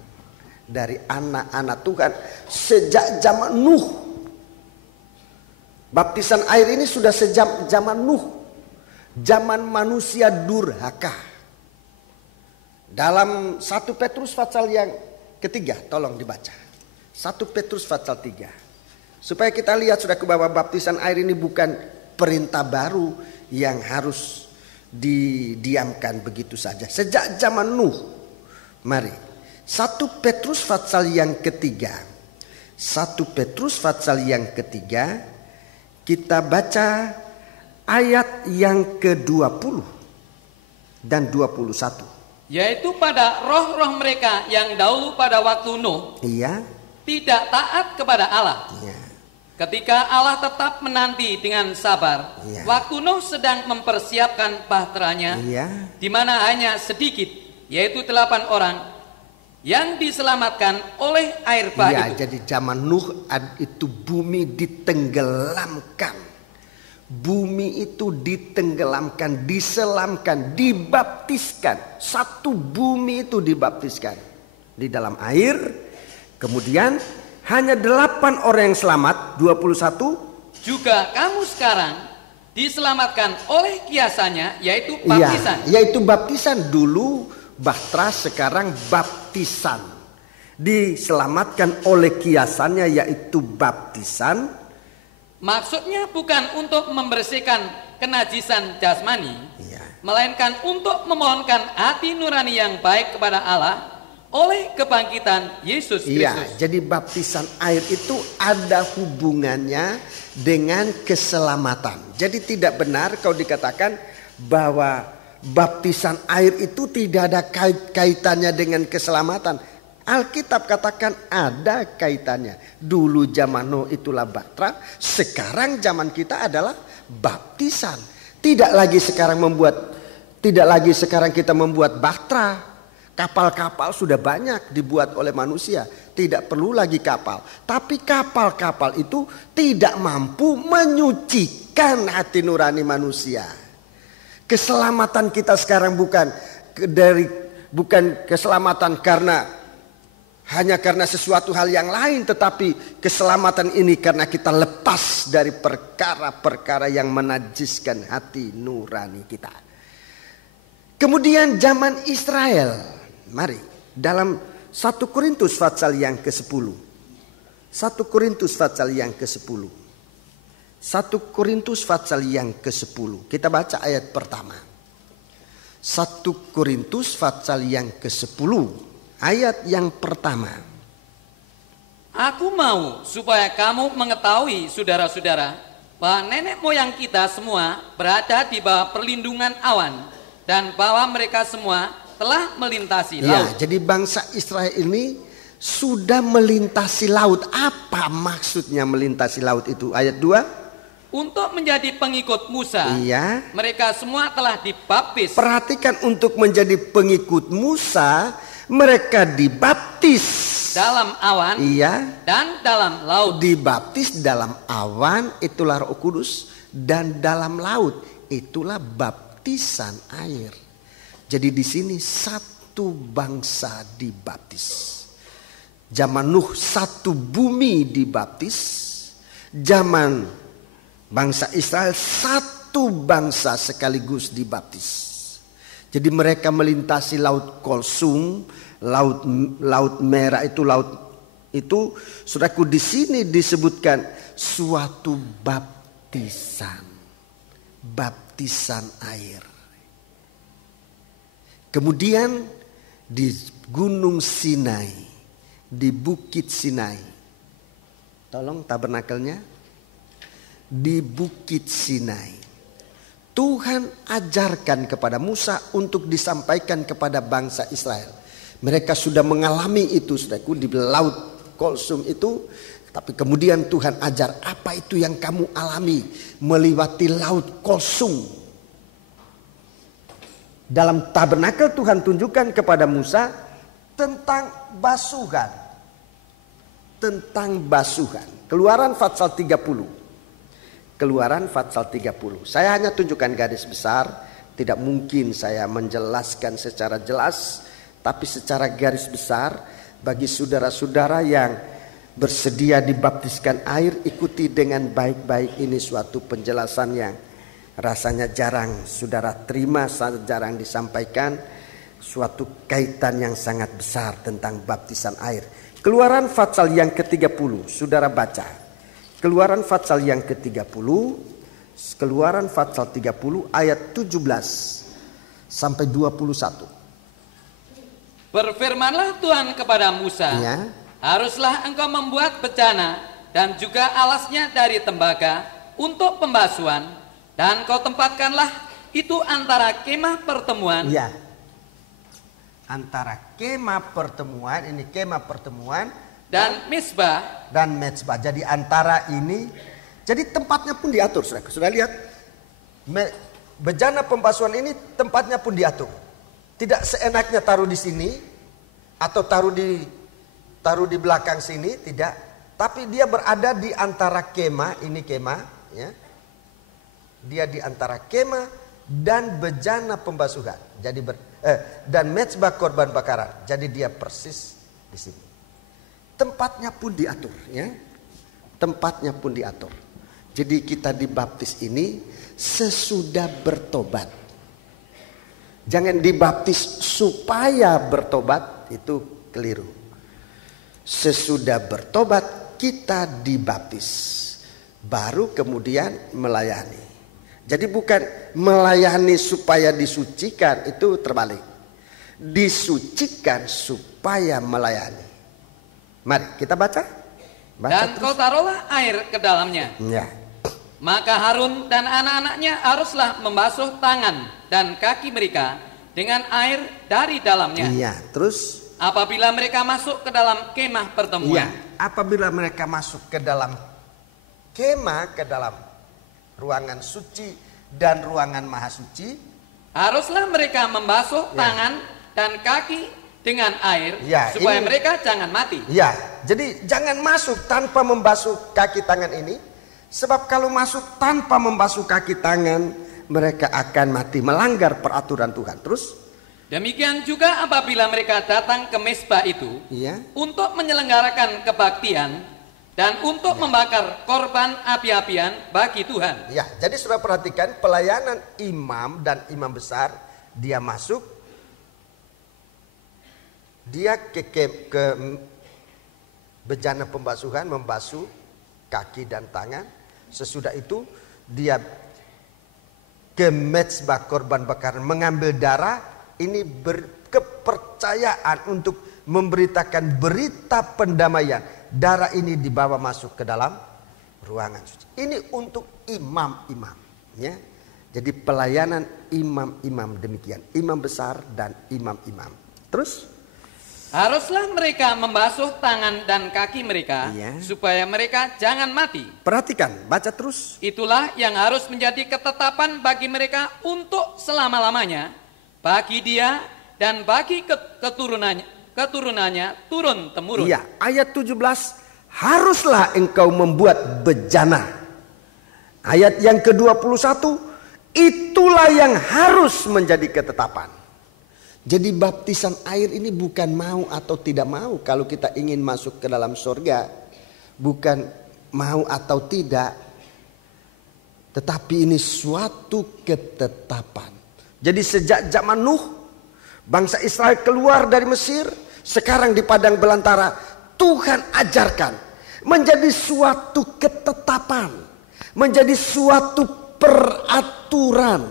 dari anak-anak Tuhan sejak zaman Nuh. Baptisan air ini sudah sejak zaman Nuh, zaman manusia durhaka. Dalam 1 Petrus pasal yang ketiga, tolong dibaca. 1 Petrus pasal 3. Supaya kita lihat sudah bahwa baptisan air ini bukan perintah baru yang harus didiamkan begitu saja. Sejak zaman Nuh. Mari. 1 Petrus pasal yang ketiga. 1 Petrus pasal yang ketiga. Kita baca ayat yang ke-20 dan 21. Yaitu pada roh-roh mereka yang dahulu pada waktu Nuh. Iya. Tidak taat kepada Allah. Iya. Ketika Allah tetap menanti dengan sabar. Iya. Waktu Nuh sedang mempersiapkan bahteranya. Iya. Di mana hanya sedikit, yaitu 8 orang yang diselamatkan oleh air bah ya, itu. jadi zaman Nuh itu bumi ditenggelamkan. Bumi itu ditenggelamkan, diselamkan, dibaptiskan. Satu bumi itu dibaptiskan di dalam air. Kemudian hanya 8 orang yang selamat. 21. Juga kamu sekarang diselamatkan oleh kiasannya, yaitu baptisan. Iya, yaitu baptisan. Dulu bahtera, sekarang baptisan. Diselamatkan oleh kiasannya, yaitu baptisan. Maksudnya bukan untuk membersihkan kenajisan jasmani, melainkan untuk memohonkan hati nurani yang baik kepada Allah oleh kebangkitan Yesus Kristus. Iya, jadi baptisan air itu ada hubungannya dengan keselamatan. Jadi tidak benar kalau dikatakan bahwa baptisan air itu tidak ada kaitannya dengan keselamatan. Alkitab katakan ada kaitannya. Dulu zaman Nuh itulah bahtera, sekarang zaman kita adalah baptisan. Tidak lagi sekarang kita membuat bahtera. Kapal-kapal sudah banyak dibuat oleh manusia. Tidak perlu lagi kapal. Tapi kapal-kapal itu tidak mampu menyucikan hati nurani manusia. Keselamatan kita sekarang bukan keselamatan hanya karena sesuatu hal yang lain. Tetapi keselamatan ini karena kita lepas dari perkara-perkara yang menajiskan hati nurani kita. Kemudian zaman Israel. Mari dalam 1 Korintus pasal yang ke-10. 1 Korintus pasal yang ke-10. 1 Korintus pasal yang ke-10. Kita baca ayat pertama. 1 Korintus pasal yang ke-10. Ayat yang pertama. Aku mau supaya kamu mengetahui, saudara-saudara, bahwa nenek moyang kita semua berada di bawah perlindungan awan, dan bahwa mereka semua telah melintasi laut. Ya, jadi bangsa Israel ini sudah melintasi laut. Apa maksudnya melintasi laut itu? Ayat 2. Untuk menjadi pengikut Musa. Iya. Mereka semua telah dibaptis. Perhatikan, untuk menjadi pengikut Musa, mereka dibaptis dalam awan. Iya. Dan dalam laut. Dibaptis dalam awan, itulah Roh Kudus, dan dalam laut, itulah baptisan air. Jadi di sini satu bangsa dibaptis. Zaman Nuh satu bumi dibaptis. Zaman bangsa Israel satu bangsa sekaligus dibaptis. Jadi mereka melintasi laut Kolsum, laut merah itu, saudaraku, di sini disebutkan suatu baptisan air. Kemudian di Gunung Sinai, di Bukit Sinai. Tolong tabernakelnya. Di Bukit Sinai. Tuhan ajarkan kepada Musa untuk disampaikan kepada bangsa Israel. Mereka sudah mengalami itu, saudaraku, di laut Kolsum itu. Tapi kemudian Tuhan ajar, apa itu yang kamu alami melewati laut Kolsum. Dalam tabernakel Tuhan tunjukkan kepada Musa tentang basuhan. Keluaran pasal 30. Saya hanya tunjukkan garis besar. Tidak mungkin saya menjelaskan secara jelas. Tapi secara garis besar, bagi saudara-saudara yang bersedia dibaptiskan air, ikuti dengan baik-baik. Ini suatu penjelasan yang rasanya jarang saudara terima, jarang disampaikan. Suatu kaitan yang sangat besar tentang baptisan air. Keluaran pasal yang ke-30, saudara baca. Keluaran pasal yang ke-30, Keluaran pasal 30 ayat 17 sampai 21. Berfirmanlah Tuhan kepada Musa, ya. Haruslah engkau membuat bejana dan juga alasnya dari tembaga untuk pembasuhan. Dan kau tempatkanlah itu antara kemah pertemuan. Ya. Antara kemah pertemuan, ini kemah pertemuan. Dan mezbah. Jadi antara ini, jadi tempatnya pun diatur. Sudah lihat? Bejana pembasuhan ini tempatnya pun diatur. Tidak seenaknya taruh di sini. Atau taruh di belakang sini, tidak. Tapi dia berada di antara kemah, ini kemah. Ya. Dia di antara kemah dan bejana pembasuhan. Jadi dan mezbah korban bakaran. Jadi dia persis di sini. tempatnya pun diatur, ya. Tempatnya pun diatur. Jadi kita dibaptis ini sesudah bertobat. Jangan dibaptis supaya bertobat, itu keliru. Sesudah bertobat kita dibaptis, baru kemudian melayani. Jadi bukan melayani supaya disucikan, itu terbalik. Disucikan supaya melayani. Mari kita baca. Dan terus. Kau taruhlah air ke dalamnya. Ya. Maka Harun dan anak-anaknya haruslah membasuh tangan dan kaki mereka dengan air dari dalamnya. Iya, terus apabila mereka masuk ke dalam kemah pertemuan. Iya, apabila mereka masuk ke dalam kemah, ke dalam ruangan suci dan ruangan maha suci, haruslah mereka membasuh tangan dan kaki dengan air, supaya mereka jangan mati. Ya, jadi jangan masuk tanpa membasuh kaki tangan ini. Sebab kalau masuk tanpa membasuh kaki tangan, mereka akan mati, melanggar peraturan Tuhan. Terus? Demikian juga apabila mereka datang ke mezbah itu, untuk menyelenggarakan kebaktian dan untuk membakar korban api-apian bagi Tuhan. Ya, jadi sudah perhatikan pelayanan imam dan imam besar, dia masuk, dia ke bejana pembasuhan, membasuh kaki dan tangan. Sesudah itu dia ke mezbah korban bakaran, mengambil darah. Ini berkepercayaan untuk memberitakan berita pendamaian. Darah ini dibawa masuk ke dalam ruangan suci. Ini untuk imam-imam, ya. Jadi pelayanan imam-imam demikian, imam besar dan imam-imam. Terus? Haruslah mereka membasuh tangan dan kaki mereka, supaya mereka jangan mati. Perhatikan, baca terus. Itulah yang harus menjadi ketetapan bagi mereka untuk selama-lamanya, bagi dia dan bagi keturunannya turun-temurun. Iya, ayat 17, haruslah engkau membuat bejana. Ayat yang ke-21, itulah yang harus menjadi ketetapan. Jadi baptisan air ini bukan mau atau tidak mau. Kalau kita ingin masuk ke dalam surga, bukan mau atau tidak, tetapi ini suatu ketetapan. Jadi sejak zaman Nuh, bangsa Israel keluar dari Mesir, sekarang di padang belantara, Tuhan ajarkan menjadi suatu ketetapan, menjadi suatu peraturan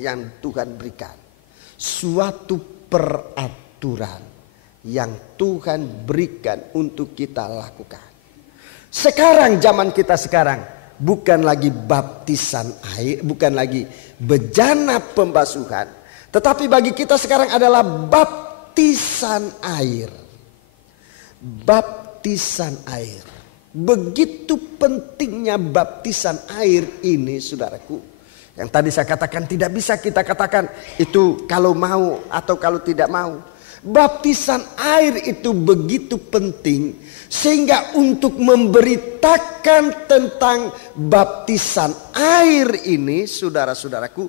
yang Tuhan berikan. Suatu peraturan yang Tuhan berikan untuk kita lakukan. Sekarang zaman kita sekarang bukan lagi baptisan air, bukan lagi bejana pembasuhan, tetapi bagi kita sekarang adalah baptisan air. Baptisan air. Begitu pentingnya baptisan air ini, saudaraku. Yang tadi saya katakan tidak bisa kita katakan itu kalau mau atau kalau tidak mau. Baptisan air itu begitu penting sehingga untuk memberitakan tentang baptisan air ini, saudara-saudaraku,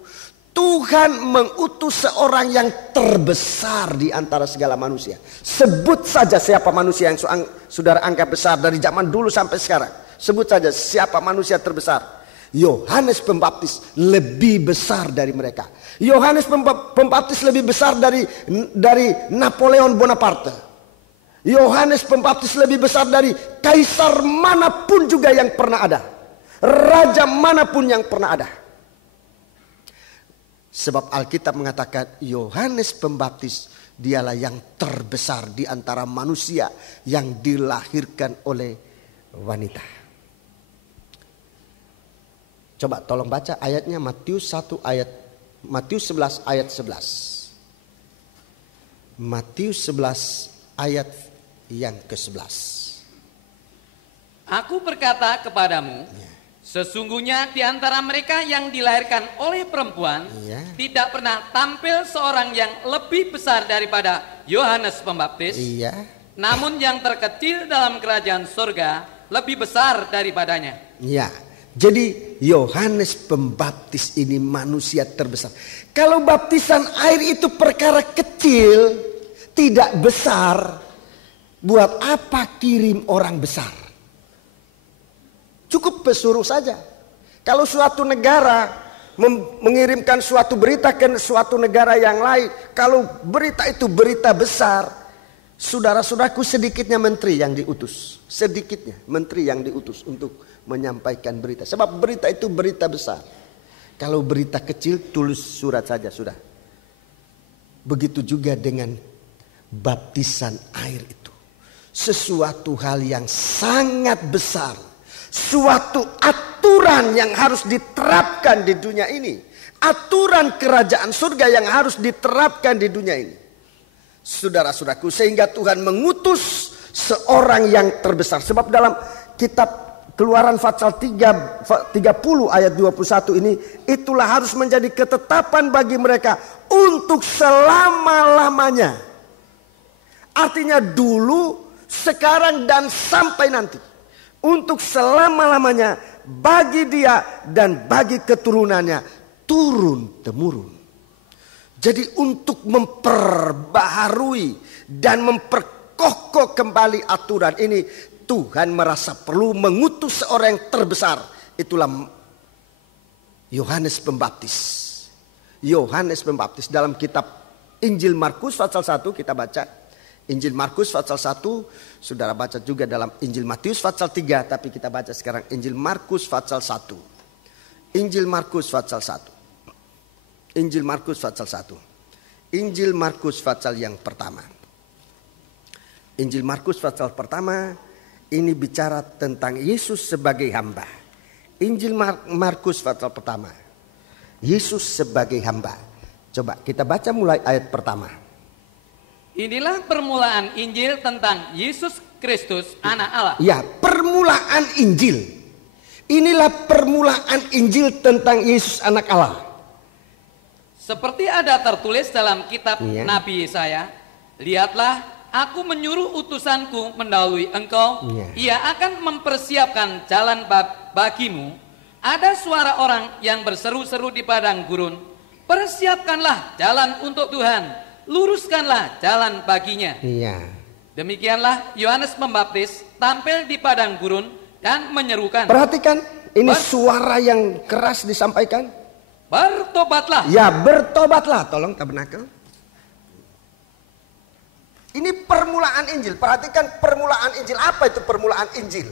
Tuhan mengutus seorang yang terbesar di antara segala manusia. Sebut saja siapa manusia yang saudara anggap besar dari zaman dulu sampai sekarang. Sebut saja siapa manusia terbesar. Yohanes Pembaptis lebih besar dari mereka. Yohanes Pembaptis lebih besar dari Napoleon Bonaparte. Yohanes Pembaptis lebih besar dari kaisar manapun juga yang pernah ada. Raja manapun yang pernah ada. Sebab Alkitab mengatakan Yohanes Pembaptis dialah yang terbesar di antara manusia yang dilahirkan oleh wanita. Coba tolong baca ayatnya, Matius 11 ayat 11. Matius 11 ayat yang ke-11. Aku berkata kepadamu, sesungguhnya di antara mereka yang dilahirkan oleh perempuan, tidak pernah tampil seorang yang lebih besar daripada Yohanes Pembaptis. Namun yang terkecil dalam kerajaan surga lebih besar daripadanya. Jadi Yohanes Pembaptis ini manusia terbesar. Kalau baptisan air itu perkara kecil, tidak besar, Buat apa kirim orang besar? Cukup pesuruh saja. Kalau suatu negara mengirimkan suatu berita ke suatu negara yang lain, kalau berita itu berita besar, saudara-saudaraku, sedikitnya menteri yang diutus. Sedikitnya menteri yang diutus untuk menyampaikan berita. Sebab berita itu berita besar. Kalau berita kecil, tulis surat saja sudah. Begitu juga dengan baptisan air itu. Sesuatu hal yang sangat besar. Suatu aturan yang harus diterapkan di dunia ini. Aturan kerajaan surga yang harus diterapkan di dunia ini. Saudara-saudaraku, sehingga Tuhan mengutus seorang yang terbesar. Sebab dalam kitab Keluaran pasal 30 ayat 21 ini, itulah harus menjadi ketetapan bagi mereka untuk selama-lamanya. Artinya dulu, sekarang, dan sampai nanti. Untuk selama-lamanya bagi dia dan bagi keturunannya turun-temurun. Jadi untuk memperbaharui dan memperkokoh kembali aturan ini, Tuhan merasa perlu mengutus seorang yang terbesar. Itulah Yohanes Pembaptis. Yohanes Pembaptis dalam kitab Injil Markus pasal 1 kita baca. Injil Markus pasal 1, saudara baca juga dalam Injil Matius pasal 3, tapi kita baca sekarang Injil Markus pasal 1. Injil Markus pasal 1. Injil Markus pasal 1. Injil Markus pasal yang pertama. Injil Markus pasal pertama ini bicara tentang Yesus sebagai hamba. Injil Markus pasal pertama. Yesus sebagai hamba. Coba kita baca mulai ayat pertama. Inilah permulaan Injil tentang Yesus Kristus, Anak Allah. Ya, permulaan Injil. Inilah permulaan Injil tentang Yesus, Anak Allah. Seperti ada tertulis dalam kitab Nabi Yesaya, lihatlah, aku menyuruh utusanku mendahului engkau, ia akan mempersiapkan jalan bagimu. Ada suara orang yang berseru-seru di padang gurun, persiapkanlah jalan untuk Tuhan, luruskanlah jalan baginya. Demikianlah Yohanes Pembaptis tampil di padang gurun dan menyerukan. Perhatikan, ini suara yang keras disampaikan. Bertobatlah. Ya, bertobatlah. Tolong tabernakel. Ini permulaan Injil. Perhatikan permulaan Injil. Apa itu permulaan Injil?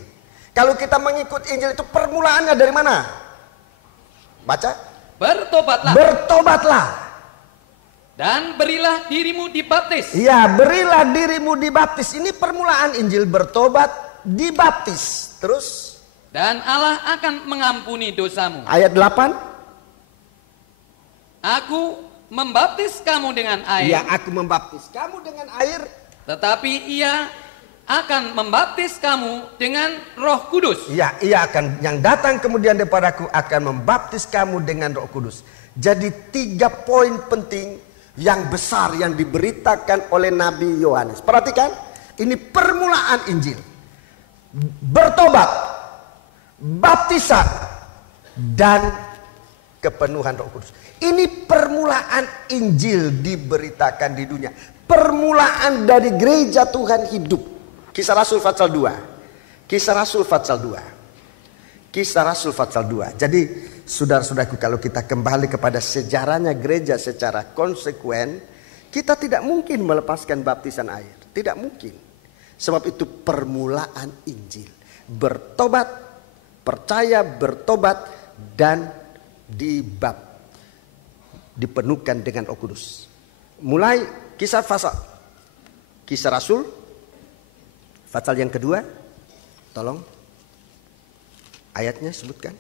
Kalau kita mengikut Injil itu permulaannya dari mana? Baca. Bertobatlah. Bertobatlah. Dan berilah dirimu dibaptis. Ya, berilah dirimu dibaptis. Ini permulaan Injil, bertobat, dibaptis. Terus. Dan Allah akan mengampuni dosamu. Ayat 8. Aku membaptis kamu dengan air. Ya, aku membaptis kamu dengan air. Tetapi ia akan membaptis kamu dengan Roh Kudus. Ya, ia akan, yang datang kemudian daripadaku akan membaptis kamu dengan Roh Kudus. Jadi 3 poin penting yang besar yang diberitakan oleh Nabi Yohanes. Perhatikan, ini permulaan Injil. Bertobat, baptisan, dan kepenuhan Roh Kudus. Ini permulaan Injil diberitakan di dunia. Permulaan dari gereja Tuhan hidup. Kisah Rasul pasal 2. Kisah Rasul pasal 2. Kisah Rasul pasal 2. Jadi saudara-saudaraku, kalau kita kembali kepada sejarahnya gereja secara konsekuen, kita tidak mungkin melepaskan baptisan air. Tidak mungkin. Sebab itu permulaan Injil. Bertobat, percaya, bertobat, dan dipenuhkan dengan Roh Kudus. Mulai kisah Rasul pasal yang kedua. Tolong ayatnya sebutkan.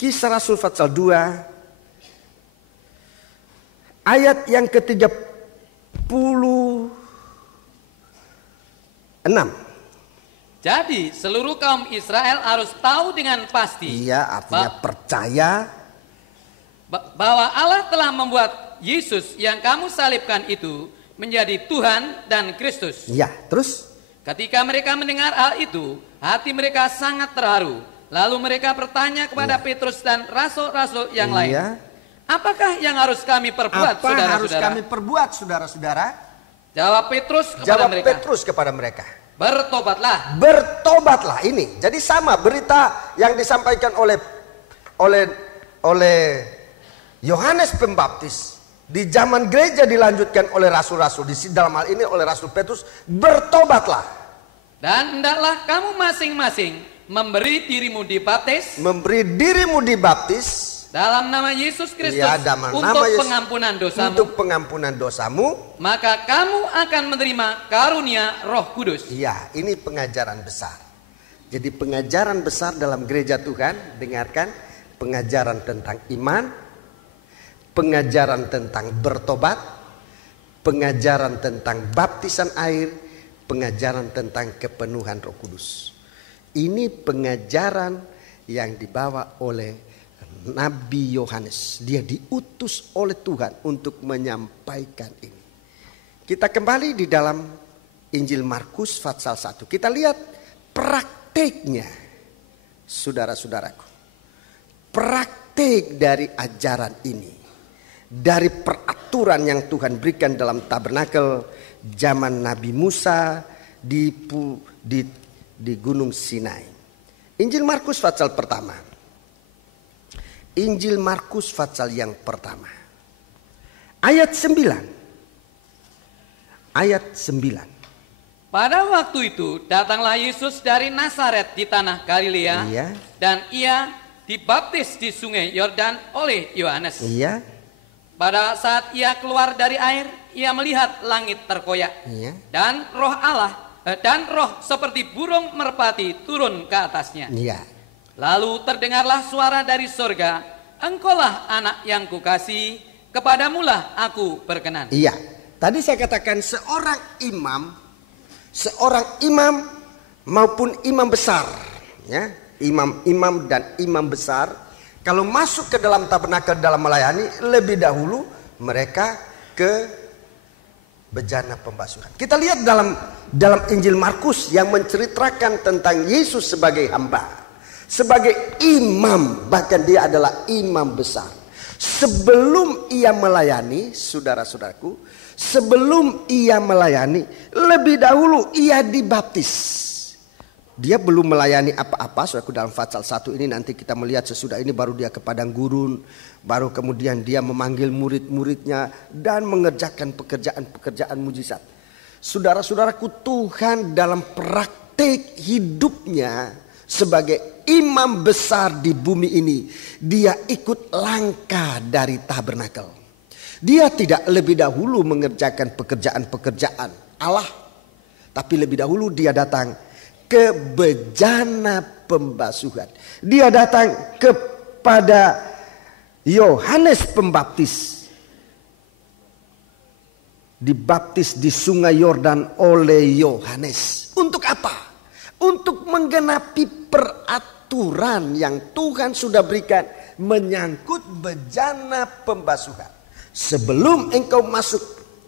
Kisah Rasul pasal 2 ayat yang ke-36. Jadi seluruh kaum Israel harus tahu dengan pasti. Iya, artinya percaya bahwa Allah telah membuat Yesus yang kamu salibkan itu menjadi Tuhan dan Kristus. Iya, terus? Ketika mereka mendengar hal itu, hati mereka sangat terharu. Lalu mereka bertanya kepada Petrus dan rasul-rasul yang lain. Apakah yang harus kami perbuat, saudara-saudara? Apa harus kami perbuat, saudara-saudara? Jawab Petrus kepada mereka. Bertobatlah. Bertobatlah ini. Jadi sama berita yang disampaikan oleh Yohanes Pembaptis di zaman gereja dilanjutkan oleh rasul-rasul. Di dalam hal ini oleh Rasul Petrus, bertobatlah. Dan hendaklah kamu masing-masing memberi dirimu dibaptis. Memberi dirimu dibaptis dalam nama Yesus Kristus pengampunan dosamu. Untuk pengampunan dosamu. Maka kamu akan menerima karunia Roh Kudus. Iya, ini pengajaran besar. Jadi pengajaran besar dalam gereja Tuhan, dengarkan, pengajaran tentang iman, pengajaran tentang bertobat, pengajaran tentang baptisan air, pengajaran tentang kepenuhan Roh Kudus. Ini pengajaran yang dibawa oleh Nabi Yohanes. Dia diutus oleh Tuhan untuk menyampaikan ini. Kita kembali di dalam Injil Markus pasal 1. Kita lihat prakteknya, saudara-saudaraku. Praktek dari ajaran ini, dari peraturan yang Tuhan berikan dalam tabernakel zaman Nabi Musa di Gunung Sinai. Injil Markus pasal pertama. Injil Markus pasal yang pertama. Ayat 9. Ayat 9. Pada waktu itu datanglah Yesus dari Nazaret di tanah Galilea. Iya. Dan ia dibaptis di sungai Yordan oleh Yohanes. Iya. Pada saat ia keluar dari air, ia melihat langit terkoyak. Iya. Dan roh seperti burung merpati turun ke atasnya. Iya. Lalu terdengarlah suara dari surga, engkaulah anak yang kukasihi, kepadamulah aku berkenan. Iya, tadi saya katakan seorang imam maupun imam besar, ya, imam dan imam besar, kalau masuk ke dalam tabernakel dalam melayani, lebih dahulu mereka ke bejana pembasuhan. Kita lihat dalam Injil Markus yang menceritakan tentang Yesus sebagai hamba. Sebagai imam, bahkan dia adalah imam besar. Sebelum ia melayani, saudara-saudaraku, sebelum ia melayani, lebih dahulu ia dibaptis. Dia belum melayani apa-apa, saudaraku, dalam pasal 1 ini nanti kita melihat sesudah ini baru dia ke padang gurun, baru kemudian dia memanggil murid-muridnya dan mengerjakan pekerjaan-pekerjaan mujizat. Saudara-saudaraku, Tuhan dalam praktek hidupnya sebagai imam besar di bumi ini, dia ikut langkah dari tabernakel. Dia tidak lebih dahulu mengerjakan pekerjaan-pekerjaan Allah, tapi lebih dahulu dia datang ke bejana pembasuhan. Dia datang kepada Yohanes Pembaptis, dibaptis di sungai Yordan oleh Yohanes. Untuk apa? Untuk menggenapi peraturan yang Tuhan sudah berikan menyangkut bejana pembasuhan. Sebelum engkau masuk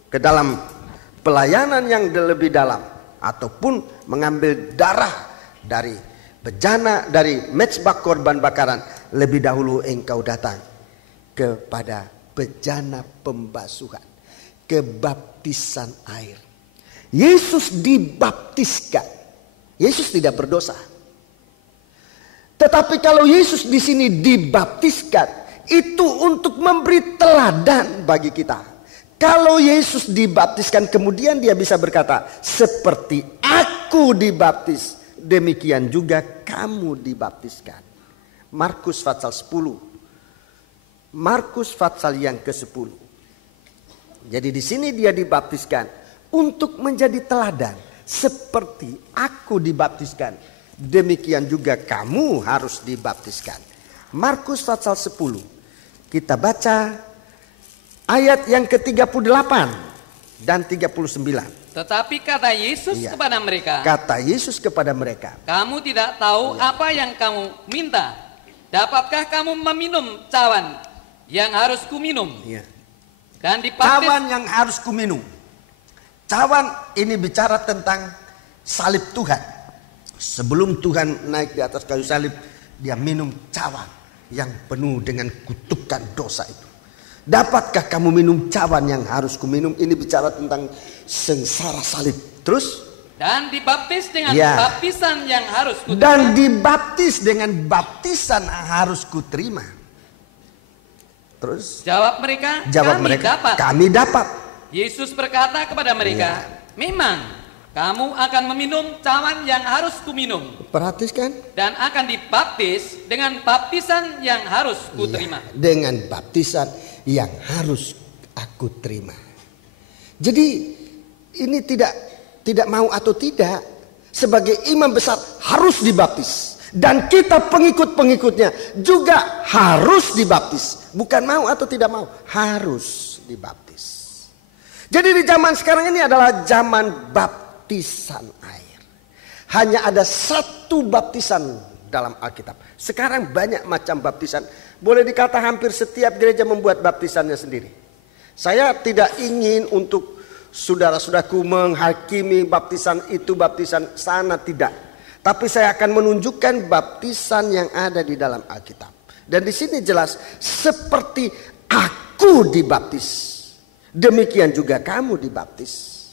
ke dalam pelayanan yang lebih dalam ataupun mengambil darah dari bejana, dari mezbah korban bakaran, lebih dahulu engkau datang kepada bejana pembasuhan, kebaptisan air. Yesus dibaptiskan. Yesus tidak berdosa. Tetapi kalau Yesus di sini dibaptiskan, itu untuk memberi teladan bagi kita. Kalau Yesus dibaptiskan kemudian dia bisa berkata, seperti aku dibaptis, demikian juga kamu dibaptiskan. Markus pasal 10. Markus pasal yang ke-10. Jadi di sini dia dibaptiskan untuk menjadi teladan. Seperti aku dibaptiskan, demikian juga kamu harus dibaptiskan. Markus pasal 10. Kita baca ayat yang ke-38 dan 39. Tetapi kata Yesus kepada mereka. Kata Yesus kepada mereka. Kamu tidak tahu apa yang kamu minta. Dapatkah kamu meminum cawan yang harus kuminum? Dan dibaptis. Cawan yang harus kuminum. Cawan ini bicara tentang salib Tuhan. Sebelum Tuhan naik di atas kayu salib, dia minum cawan yang penuh dengan kutukan dosa itu. Dapatkah kamu minum cawan yang harus kuminum? Ini bicara tentang sengsara salib. Terus? Dan dibaptis dengan Ya. baptisan yang harus kuterima. Dan dibaptis dengan baptisan yang harus kuterima. Terus? Jawab mereka, dapat. Kami dapat. Yesus berkata kepada mereka, memang kamu akan meminum cawan yang harus kuminum. Perhatikan. Dan akan dibaptis dengan baptisan yang harus kuterima. Dengan baptisan yang harus aku terima. Jadi ini tidak mau atau tidak. Sebagai imam besar harus dibaptis. Dan kita pengikut-pengikutnya juga harus dibaptis. Bukan mau atau tidak mau, harus dibaptis. Jadi di zaman sekarang ini adalah zaman baptisan air. Hanya ada satu baptisan dalam Alkitab. Sekarang banyak macam baptisan. Boleh dikata hampir setiap gereja membuat baptisannya sendiri. Saya tidak ingin untuk saudara-saudaraku menghakimi baptisan itu, baptisan sana, tidak. Tapi saya akan menunjukkan baptisan yang ada di dalam Alkitab. Dan di sini jelas, seperti aku dibaptis, demikian juga kamu dibaptis.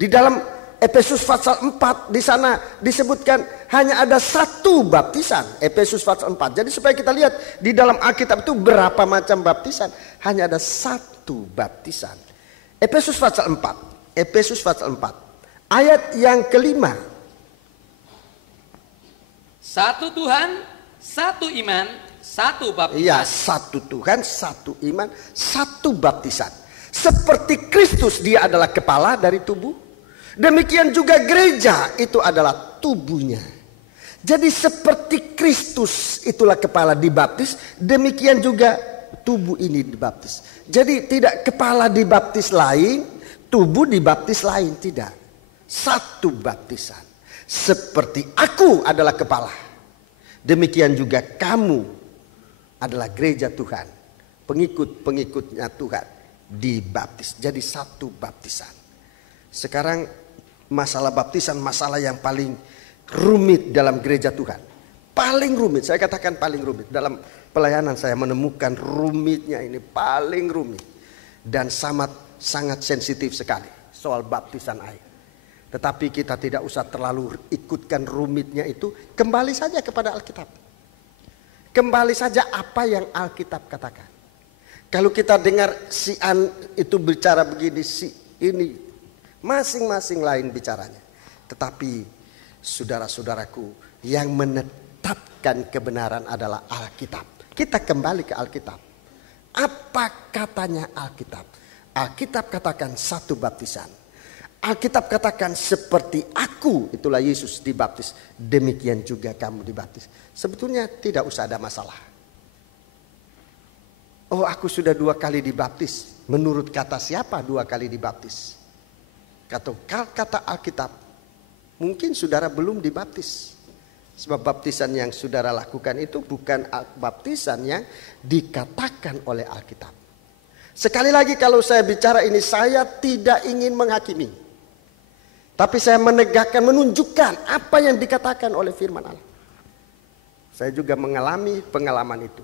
Di dalam Efesus pasal 4 di sana disebutkan hanya ada satu baptisan. Efesus pasal 4. Jadi supaya kita lihat di dalam Alkitab itu berapa macam baptisan. Hanya ada satu baptisan. Efesus pasal 4. Efesus pasal 4. Ayat yang kelima. Satu Tuhan, satu iman, satu baptisan. Iya, satu Tuhan, satu iman, satu baptisan. Seperti Kristus dia adalah kepala dari tubuh, demikian juga gereja itu adalah tubuhnya. Jadi seperti Kristus itulah kepala dibaptis, demikian juga tubuh ini dibaptis. Jadi tidak kepala dibaptis lain, tubuh dibaptis lain, tidak. Satu baptisan. Seperti aku adalah kepala, demikian juga kamu adalah gereja Tuhan, pengikut-pengikutnya Tuhan dibaptis. Jadi satu baptisan. Sekarang masalah baptisan, masalah yang paling rumit dalam gereja Tuhan. Paling rumit, saya katakan paling rumit. Dalam pelayanan saya menemukan rumitnya ini, paling rumit. Dan sangat sensitif sekali soal baptisan air. Tetapi kita tidak usah terlalu ikutkan rumitnya itu. Kembali saja kepada Alkitab. Kembali saja apa yang Alkitab katakan. Kalau kita dengar si An itu bicara begini, si ini, masing-masing lain bicaranya. Tetapi saudara-saudaraku, yang menetapkan kebenaran adalah Alkitab. Kita kembali ke Alkitab. Apa katanya Alkitab? Alkitab katakan satu baptisan. Alkitab katakan seperti aku, itulah Yesus dibaptis, demikian juga kamu dibaptis. Sebetulnya tidak usah ada masalah. Oh, aku sudah 2 kali dibaptis. Menurut kata siapa 2 kali dibaptis? Kata Alkitab, mungkin saudara belum dibaptis. Sebab baptisan yang saudara lakukan itu bukan baptisan yang dikatakan oleh Alkitab. Sekali lagi kalau saya bicara ini, saya tidak ingin menghakimi. Tapi saya menegakkan, menunjukkan apa yang dikatakan oleh firman Allah. Saya juga mengalami pengalaman itu.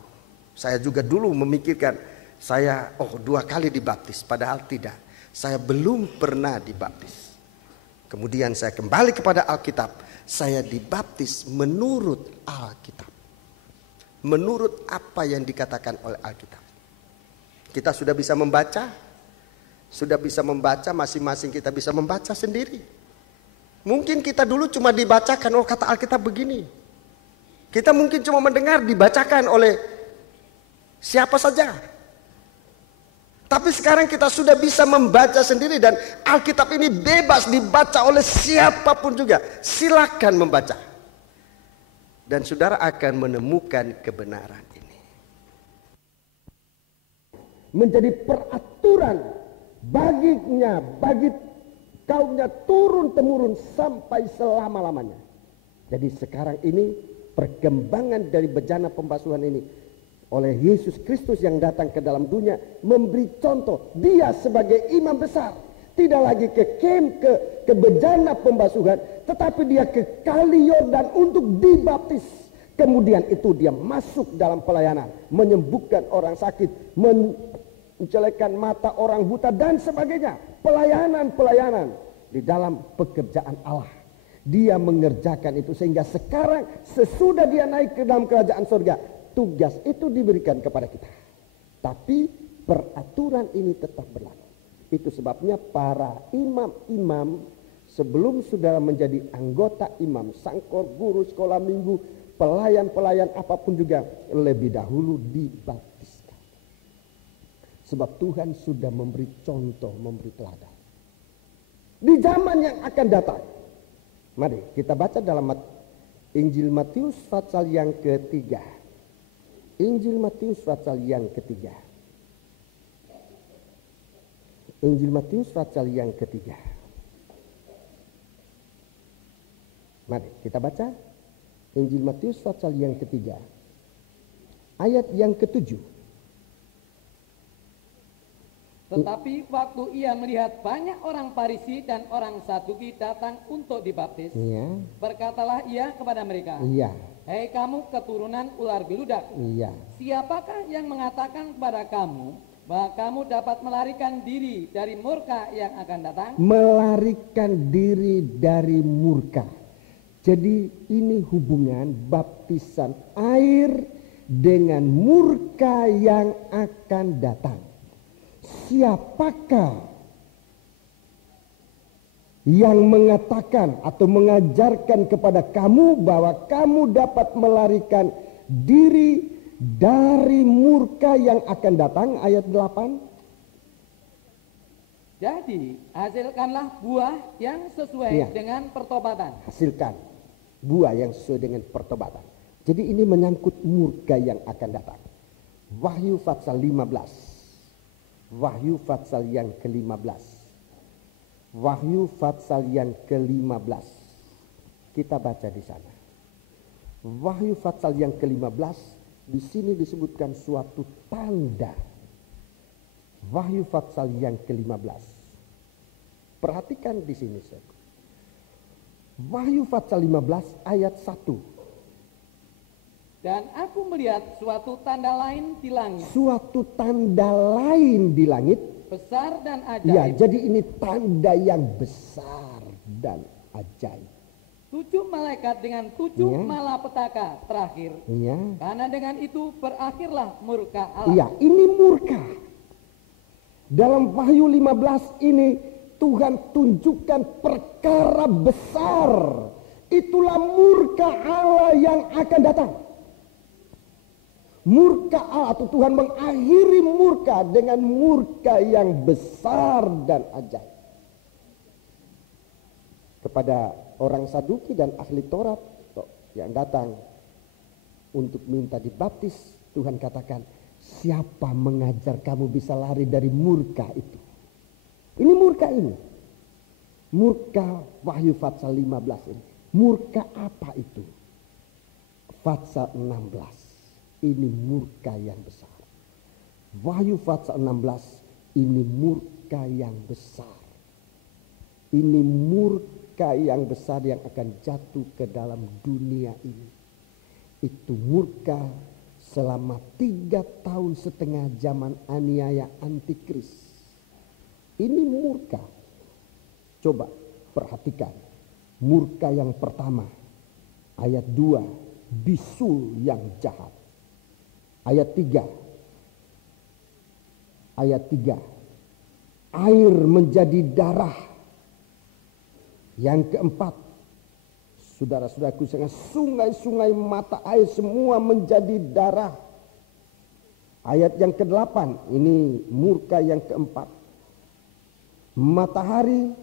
Saya juga dulu memikirkan, saya 2 kali dibaptis. Padahal tidak, saya belum pernah dibaptis. Kemudian saya kembali kepada Alkitab. Saya dibaptis menurut Alkitab. Menurut apa yang dikatakan oleh Alkitab. Kita sudah bisa membaca. Sudah bisa membaca, masing-masing kita bisa membaca sendiri. Mungkin kita dulu cuma dibacakan, kata Alkitab begini. Kita mungkin cuma mendengar, dibacakan oleh siapa saja. Tapi sekarang kita sudah bisa membaca sendiri dan Alkitab ini bebas dibaca oleh siapapun juga. Silakan membaca. Dan saudara akan menemukan kebenaran ini. Menjadi peraturan baginya, bagi kaumnya turun-temurun sampai selama-lamanya. Jadi sekarang ini perkembangan dari bejana pembasuhan ini oleh Yesus Kristus yang datang ke dalam dunia memberi contoh. Dia sebagai imam besar tidak lagi ke bejana pembasuhan, tetapi dia ke Kali Yordan untuk dibaptis. Kemudian itu dia masuk dalam pelayanan, menyembuhkan orang sakit, menjelekan mata orang buta dan sebagainya. Pelayanan-pelayanan di dalam pekerjaan Allah. Dia mengerjakan itu sehingga sekarang sesudah dia naik ke dalam kerajaan surga, tugas itu diberikan kepada kita. Tapi peraturan ini tetap berlaku. Itu sebabnya para imam-imam sebelum saudara menjadi anggota imam, sangkor, guru, sekolah minggu, pelayan-pelayan apapun juga lebih dahulu dibaptiskan. Sebab Tuhan sudah memberi contoh, memberi teladan. Di zaman yang akan datang. Mari kita baca dalam Injil Matius pasal yang ketiga. Injil Matius pasal yang ketiga. Injil Matius pasal yang ketiga. Mari kita baca Injil Matius pasal yang ketiga, ayat yang ketujuh. Tetapi waktu ia melihat banyak orang Farisi dan orang Saduki datang untuk dibaptis, Iya, berkatalah ia kepada mereka, iya, hei kamu keturunan ular beludak, iya. siapakah yang mengatakan kepada kamu bahwa kamu dapat melarikan diri dari murka yang akan datang? Melarikan diri dari murka. Jadi ini hubungan baptisan air dengan murka yang akan datang. Siapakah yang mengatakan atau mengajarkan kepada kamu bahwa kamu dapat melarikan diri dari murka yang akan datang? Ayat 8. Jadi hasilkanlah buah yang sesuai Iya. dengan pertobatan. Hasilkan buah yang sesuai dengan pertobatan. Jadi ini menyangkut murka yang akan datang. Wahyu pasal 15. Wahyu pasal yang ke-15. Wahyu pasal yang ke-15. Kita baca di sana. Wahyu pasal yang ke-15 di sini disebutkan suatu tanda. Wahyu pasal yang ke-15. Perhatikan di sini, saudara. Wahyu pasal 15 ayat 1. Dan aku melihat suatu tanda lain di langit, Suatu tanda lain di langit. besar dan Ya, ajaib. jadi ini tanda yang besar dan ajaib. 7 malaikat dengan 7 Iya. malapetaka terakhir. Ya, Karena dengan itu berakhirlah murka Allah. iya, ini murka. Dalam Wahyu 15 ini Tuhan tunjukkan perkara besar. Itulah murka Allah yang akan datang. Murka Allah atau Tuhan mengakhiri murka dengan murka yang besar dan ajaib. Kepada orang Saduki dan ahli Taurat yang datang untuk minta dibaptis, Tuhan katakan, siapa mengajar kamu bisa lari dari murka itu? Ini murka ini. Murka Wahyu pasal 15 ini. Murka apa itu? Pasal 16. Ini murka yang besar. Wahyu pasal 16 ini murka yang besar. Ini murka yang besar yang akan jatuh ke dalam dunia ini. Itu murka selama 3,5 tahun zaman aniaya antikris. Ini murka. Coba perhatikan. Murka yang pertama. Ayat 2. Bisul yang jahat. Ayat 3. Ayat 3. Air menjadi darah. Yang keempat. Saudara-saudaraku, sungai-sungai mata air semua menjadi darah. Ayat yang ke-8. Ini murka yang keempat. Matahari.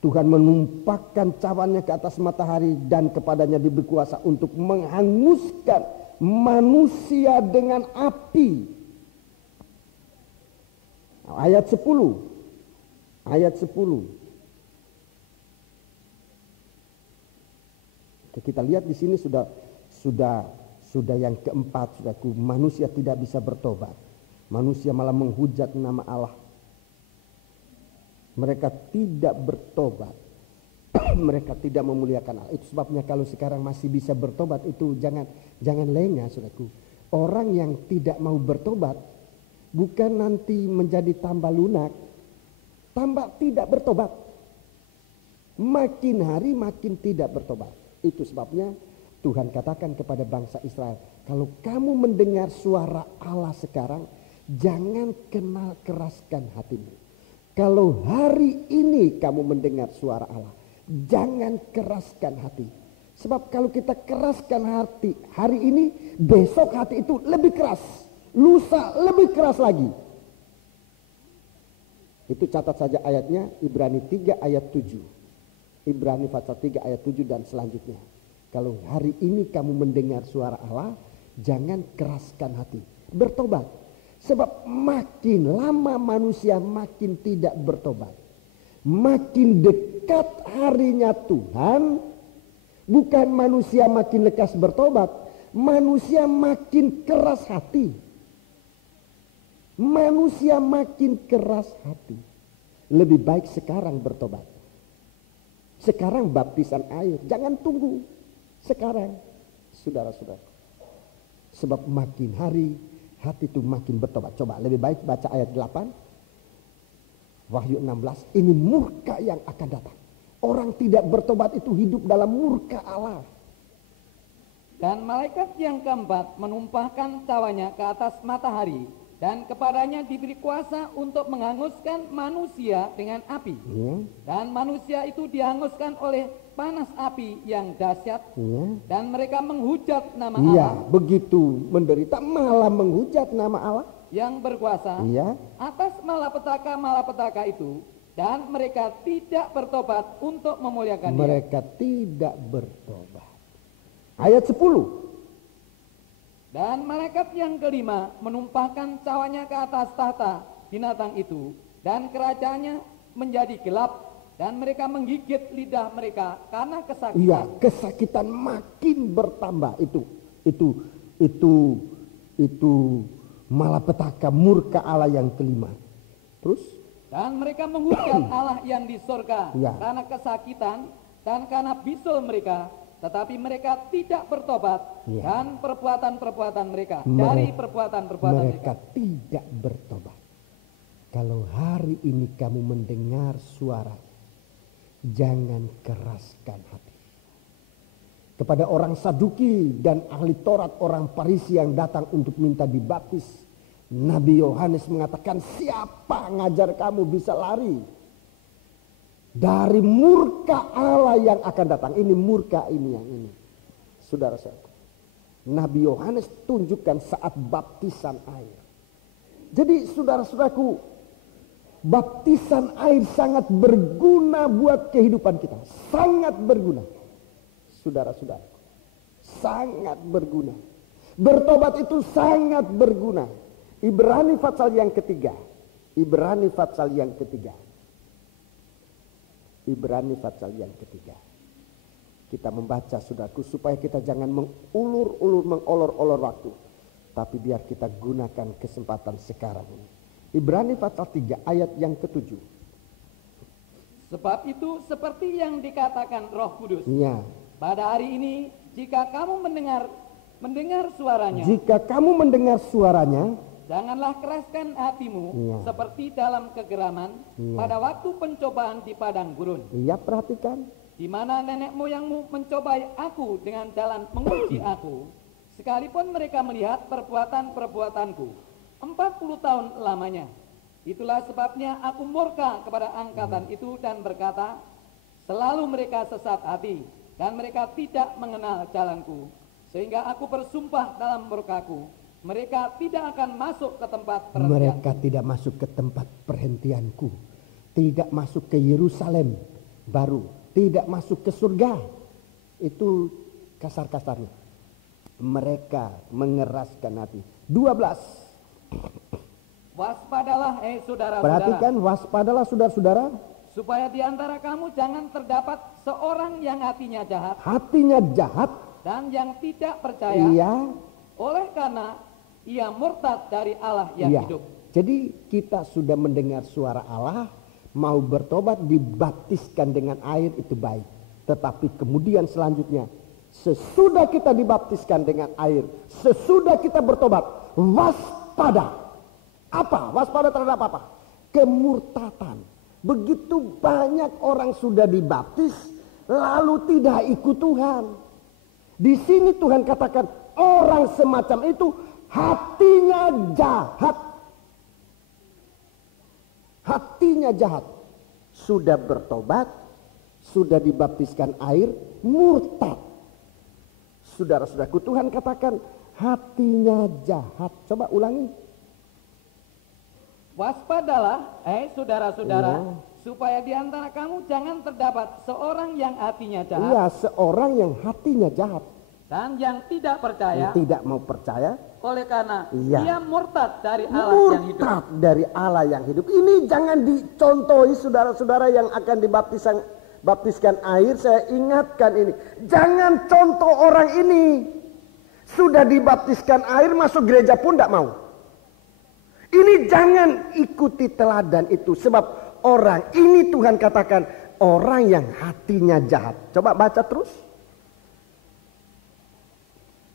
Tuhan menumpahkan cawannya ke atas matahari dan kepadanya diberi kuasa untuk menghanguskan manusia dengan api. Ayat 10. Ayat 10. Kita lihat di sini sudah yang keempat, saudaraku, manusia tidak bisa bertobat. Manusia malah menghujat nama Allah. Mereka tidak bertobat. Mereka tidak memuliakan Allah. Itu sebabnya kalau sekarang masih bisa bertobat itu jangan lengah, saudaraku. Orang yang tidak mau bertobat bukan nanti menjadi tambah lunak, tambah tidak bertobat. Makin hari makin tidak bertobat. Itu sebabnya Tuhan katakan kepada bangsa Israel, kalau kamu mendengar suara Allah sekarang, jangan kenal keraskan hatimu. Kalau hari ini kamu mendengar suara Allah, jangan keraskan hati. Sebab kalau kita keraskan hati hari ini, besok hati itu lebih keras. Lusa lebih keras lagi. Itu catat saja ayatnya, Ibrani 3 ayat 7. Ibrani pasal 3 ayat 7 dan selanjutnya. Kalau hari ini kamu mendengar suara Allah, jangan keraskan hati. Bertobat. Sebab makin lama manusia makin tidak bertobat. Makin dekat harinya Tuhan, bukan manusia makin lekas bertobat, manusia makin keras hati. Manusia makin keras hati. Lebih baik sekarang bertobat. Sekarang baptisan air, jangan tunggu. Sekarang, saudara-saudara. Sebab makin hari, hati itu makin bertobat. Coba lebih baik baca ayat 8. Wahyu 16, ini murka yang akan datang. Orang tidak bertobat itu hidup dalam murka Allah. Dan malaikat yang keempat menumpahkan cawanya ke atas matahari, dan kepadanya diberi kuasa untuk menghanguskan manusia dengan api. Dan manusia itu dihanguskan oleh panas api yang dahsyat. Dan mereka menghujat nama Allah. Begitu menderita malah menghujat nama Allah yang berkuasa atas malapetaka itu. Dan mereka tidak bertobat untuk memuliakan Dia. Mereka tidak bertobat. Ayat 10. Dan malaikat yang kelima menumpahkan cawanya ke atas tahta binatang itu, dan kerajaannya menjadi gelap, dan mereka menggigit lidah mereka karena kesakitan. Kesakitan makin bertambah. Itu malapetaka murka Allah yang kelima. Terus? Dan mereka menghujat Allah yang di sorga karena kesakitan dan karena bisul mereka. Tetapi mereka tidak bertobat dan perbuatan-perbuatan mereka dari perbuatan-perbuatan mereka tidak bertobat. Kalau hari ini kamu mendengar suara, jangan keraskan hati. Kepada orang Saduki dan ahli Taurat, orang Farisi yang datang untuk minta dibaptis, Nabi Yohanes mengatakan, siapa ngajar kamu bisa lari dari murka Allah yang akan datang? Ini murka ini yang ini. Saudara-saudara, Nabi Yohanes tunjukkan saat baptisan air. Jadi saudara-saudaraku, baptisan air sangat berguna buat kehidupan kita. Sangat berguna. Saudara-saudara, sangat berguna. Bertobat itu sangat berguna. Ibrani pasal yang ketiga. Ibrani pasal yang ketiga. Ibrani pasal yang ketiga. Kita membaca, saudaraku, supaya kita jangan mengolor-olor waktu, tapi biar kita gunakan kesempatan sekarang ini. Ibrani pasal 3 ayat yang ke-7. Sebab itu seperti yang dikatakan Roh Kudus. Pada hari ini jika kamu mendengar suaranya. Jika kamu mendengar suaranya, janganlah keraskan hatimu seperti dalam kegeraman pada waktu pencobaan di padang gurun. Perhatikan. Di mana nenek moyangmu mencobai aku dengan jalan menguji aku, sekalipun mereka melihat perbuatan-perbuatanku 40 tahun lamanya. Itulah sebabnya aku murka kepada angkatan itu dan berkata, selalu mereka sesat hati dan mereka tidak mengenal jalanku. Sehingga aku bersumpah dalam murkaku, mereka tidak akan masuk ke tempat perhentian. Mereka tidak masuk ke tempat perhentianku. Tidak masuk ke Yerusalem baru. Tidak masuk ke surga. Itu kasar-kasarnya. Mereka mengeraskan hati. 12. Waspadalah saudara-saudara. Perhatikan, waspadalah saudara-saudara. Supaya di antara kamu jangan terdapat seorang yang hatinya jahat. Hatinya jahat. Dan yang tidak percaya. Oleh karena ia murtad dari Allah yang hidup. Jadi kita sudah mendengar suara Allah, mau bertobat, dibaptiskan dengan air, itu baik. Tetapi kemudian selanjutnya Sesudah kita dibaptiskan dengan air, sesudah kita bertobat, waspada. Apa? Waspada terhadap apa? Kemurtatan. Begitu banyak orang sudah dibaptis, lalu tidak ikut Tuhan. Di sini Tuhan katakan orang semacam itu hatinya jahat. Hatinya jahat. Sudah bertobat, sudah dibaptiskan air, murtad. Saudara-saudaraku, Tuhan katakan hatinya jahat. Coba ulangi. Waspadalah, saudara-saudara, Iya. supaya di antara kamu jangan terdapat seorang yang hatinya jahat Iya, seorang yang hatinya jahat. dan yang tidak percaya, Yang tidak mau percaya. oleh karena Iya. dia murtad dari Allah yang hidup. Murtad dari Allah yang hidup. Ini jangan dicontohi saudara-saudara yang akan dibaptiskan air. Saya ingatkan ini. Jangan contoh orang ini. Sudah dibaptiskan air, masuk gereja pun tidak mau. Ini jangan ikuti teladan itu. Sebab orang ini Tuhan katakan orang yang hatinya jahat. Coba baca terus.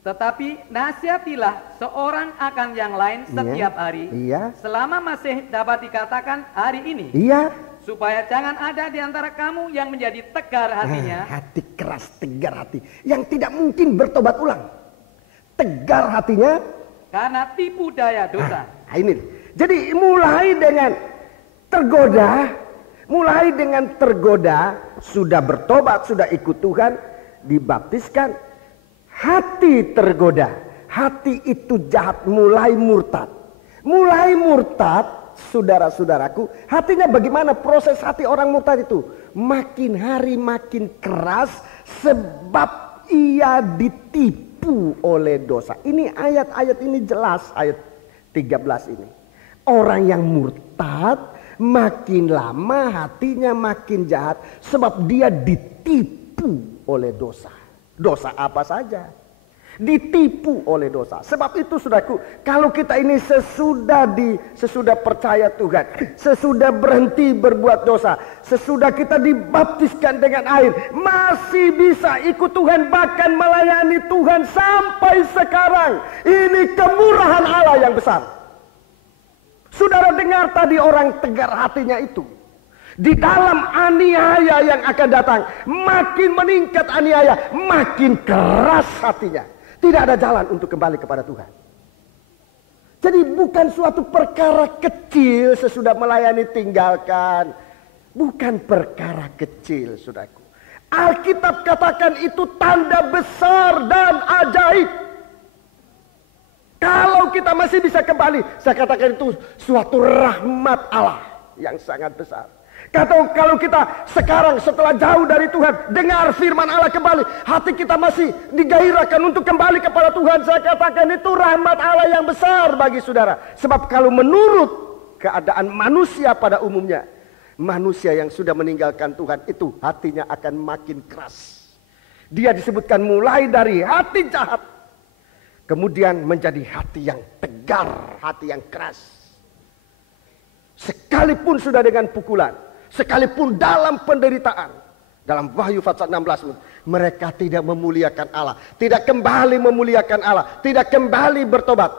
Tetapi nasihatilah seorang akan yang lain setiap hari, Iya. selama masih dapat dikatakan hari ini, Iya. supaya jangan ada di antara kamu yang menjadi tegar hatinya, Hati keras, tegar hati. Yang tidak mungkin bertobat ulang. Tegar hatinya. karena tipu daya dosa. Nah, ini. Jadi mulai dengan tergoda, sudah bertobat, sudah ikut Tuhan, dibaptiskan, hati tergoda. Hati itu jahat, mulai murtad. Mulai murtad, saudara-saudaraku, hatinya bagaimana proses hati orang murtad itu? Makin hari makin keras sebab ia ditipu oleh dosa. Ini ayat-ayat ini jelas, ayat 13 ini. Orang yang murtad makin lama hatinya makin jahat sebab dia ditipu oleh dosa. Dosa apa saja? Ditipu oleh dosa. Sebab itu saudaraku, kalau kita ini sesudah percaya Tuhan, sesudah berhenti berbuat dosa, sesudah kita dibaptiskan dengan air, masih bisa ikut Tuhan, bahkan melayani Tuhan sampai sekarang. Ini kemurahan Allah yang besar. Saudara dengar tadi orang tegar hatinya itu. Di dalam aniaya yang akan datang, makin meningkat aniaya, makin keras hatinya. Tidak ada jalan untuk kembali kepada Tuhan. Jadi bukan suatu perkara kecil sesudah melayani tinggalkan. Bukan perkara kecil, saudaraku. Alkitab katakan itu tanda besar dan ajaib. Kalau kita masih bisa kembali, saya katakan itu suatu rahmat Allah yang sangat besar. Kalau kita sekarang setelah jauh dari Tuhan, dengar firman Allah kembali, hati kita masih digairahkan untuk kembali kepada Tuhan, saya katakan itu rahmat Allah yang besar bagi saudara. Sebab kalau menurut keadaan manusia pada umumnya, manusia yang sudah meninggalkan Tuhan itu hatinya akan makin keras. Dia disebutkan mulai dari hati jahat, kemudian menjadi hati yang tegar, hati yang keras. Sekalipun sudah dengan pukulan, sekalipun dalam penderitaan, dalam Wahyu pasal 16, mereka tidak memuliakan Allah, tidak kembali memuliakan Allah, tidak kembali bertobat.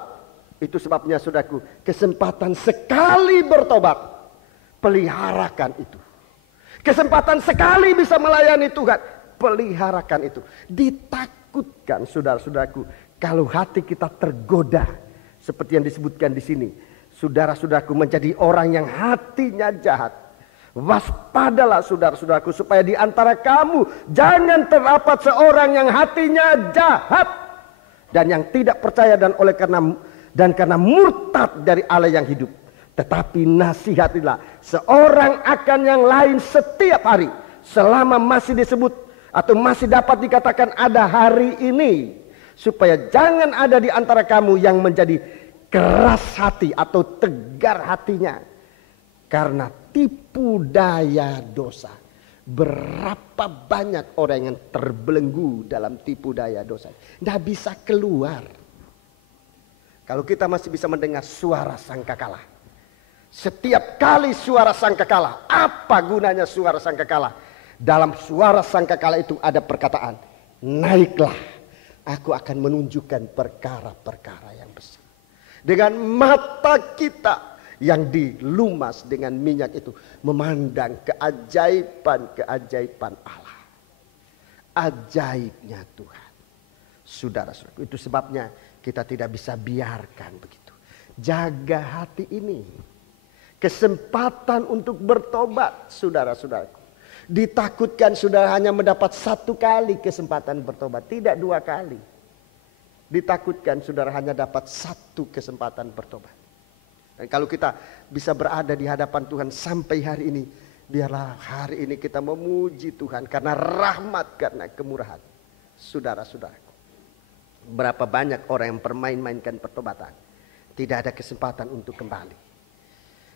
Itu sebabnya saudaraku, kesempatan sekali bertobat, peliharakan itu. Kesempatan sekali bisa melayani Tuhan, peliharakan itu. Ditakutkan saudara-saudaraku, kalau hati kita tergoda, seperti yang disebutkan di sini, saudara-saudaraku menjadi orang yang hatinya jahat. Waspadalah saudara-saudaraku, supaya di antara kamu jangan terdapat seorang yang hatinya jahat dan yang tidak percaya karena murtad dari Allah yang hidup. Tetapi nasihatilah seorang akan yang lain setiap hari, selama masih disebut atau masih dapat dikatakan ada hari ini, supaya jangan ada di antara kamu yang menjadi keras hati atau tegar hatinya karena tipu daya dosa. Berapa banyak orang yang terbelenggu dalam tipu daya dosa, tidak bisa keluar. Kalau kita masih bisa mendengar suara sangkakala, setiap kali suara sangkakala, apa gunanya suara sangkakala? Dalam suara sangkakala itu ada perkataan, naiklah, aku akan menunjukkan perkara-perkara yang besar. Dengan mata kita yang dilumas dengan minyak itu, memandang keajaiban-keajaiban Allah. Ajaibnya Tuhan. Saudara-saudara, itu sebabnya kita tidak bisa biarkan begitu. Jaga hati ini. Kesempatan untuk bertobat, saudara-saudaraku. Ditakutkan saudara hanya mendapat 1 kali kesempatan bertobat, tidak 2 kali. Ditakutkan saudara hanya dapat 1 kesempatan bertobat. Dan kalau kita bisa berada di hadapan Tuhan sampai hari ini, biarlah hari ini kita memuji Tuhan karena rahmat, karena kemurahan. Saudara-saudaraku, berapa banyak orang yang permain-mainkan pertobatan. Tidak ada kesempatan untuk kembali.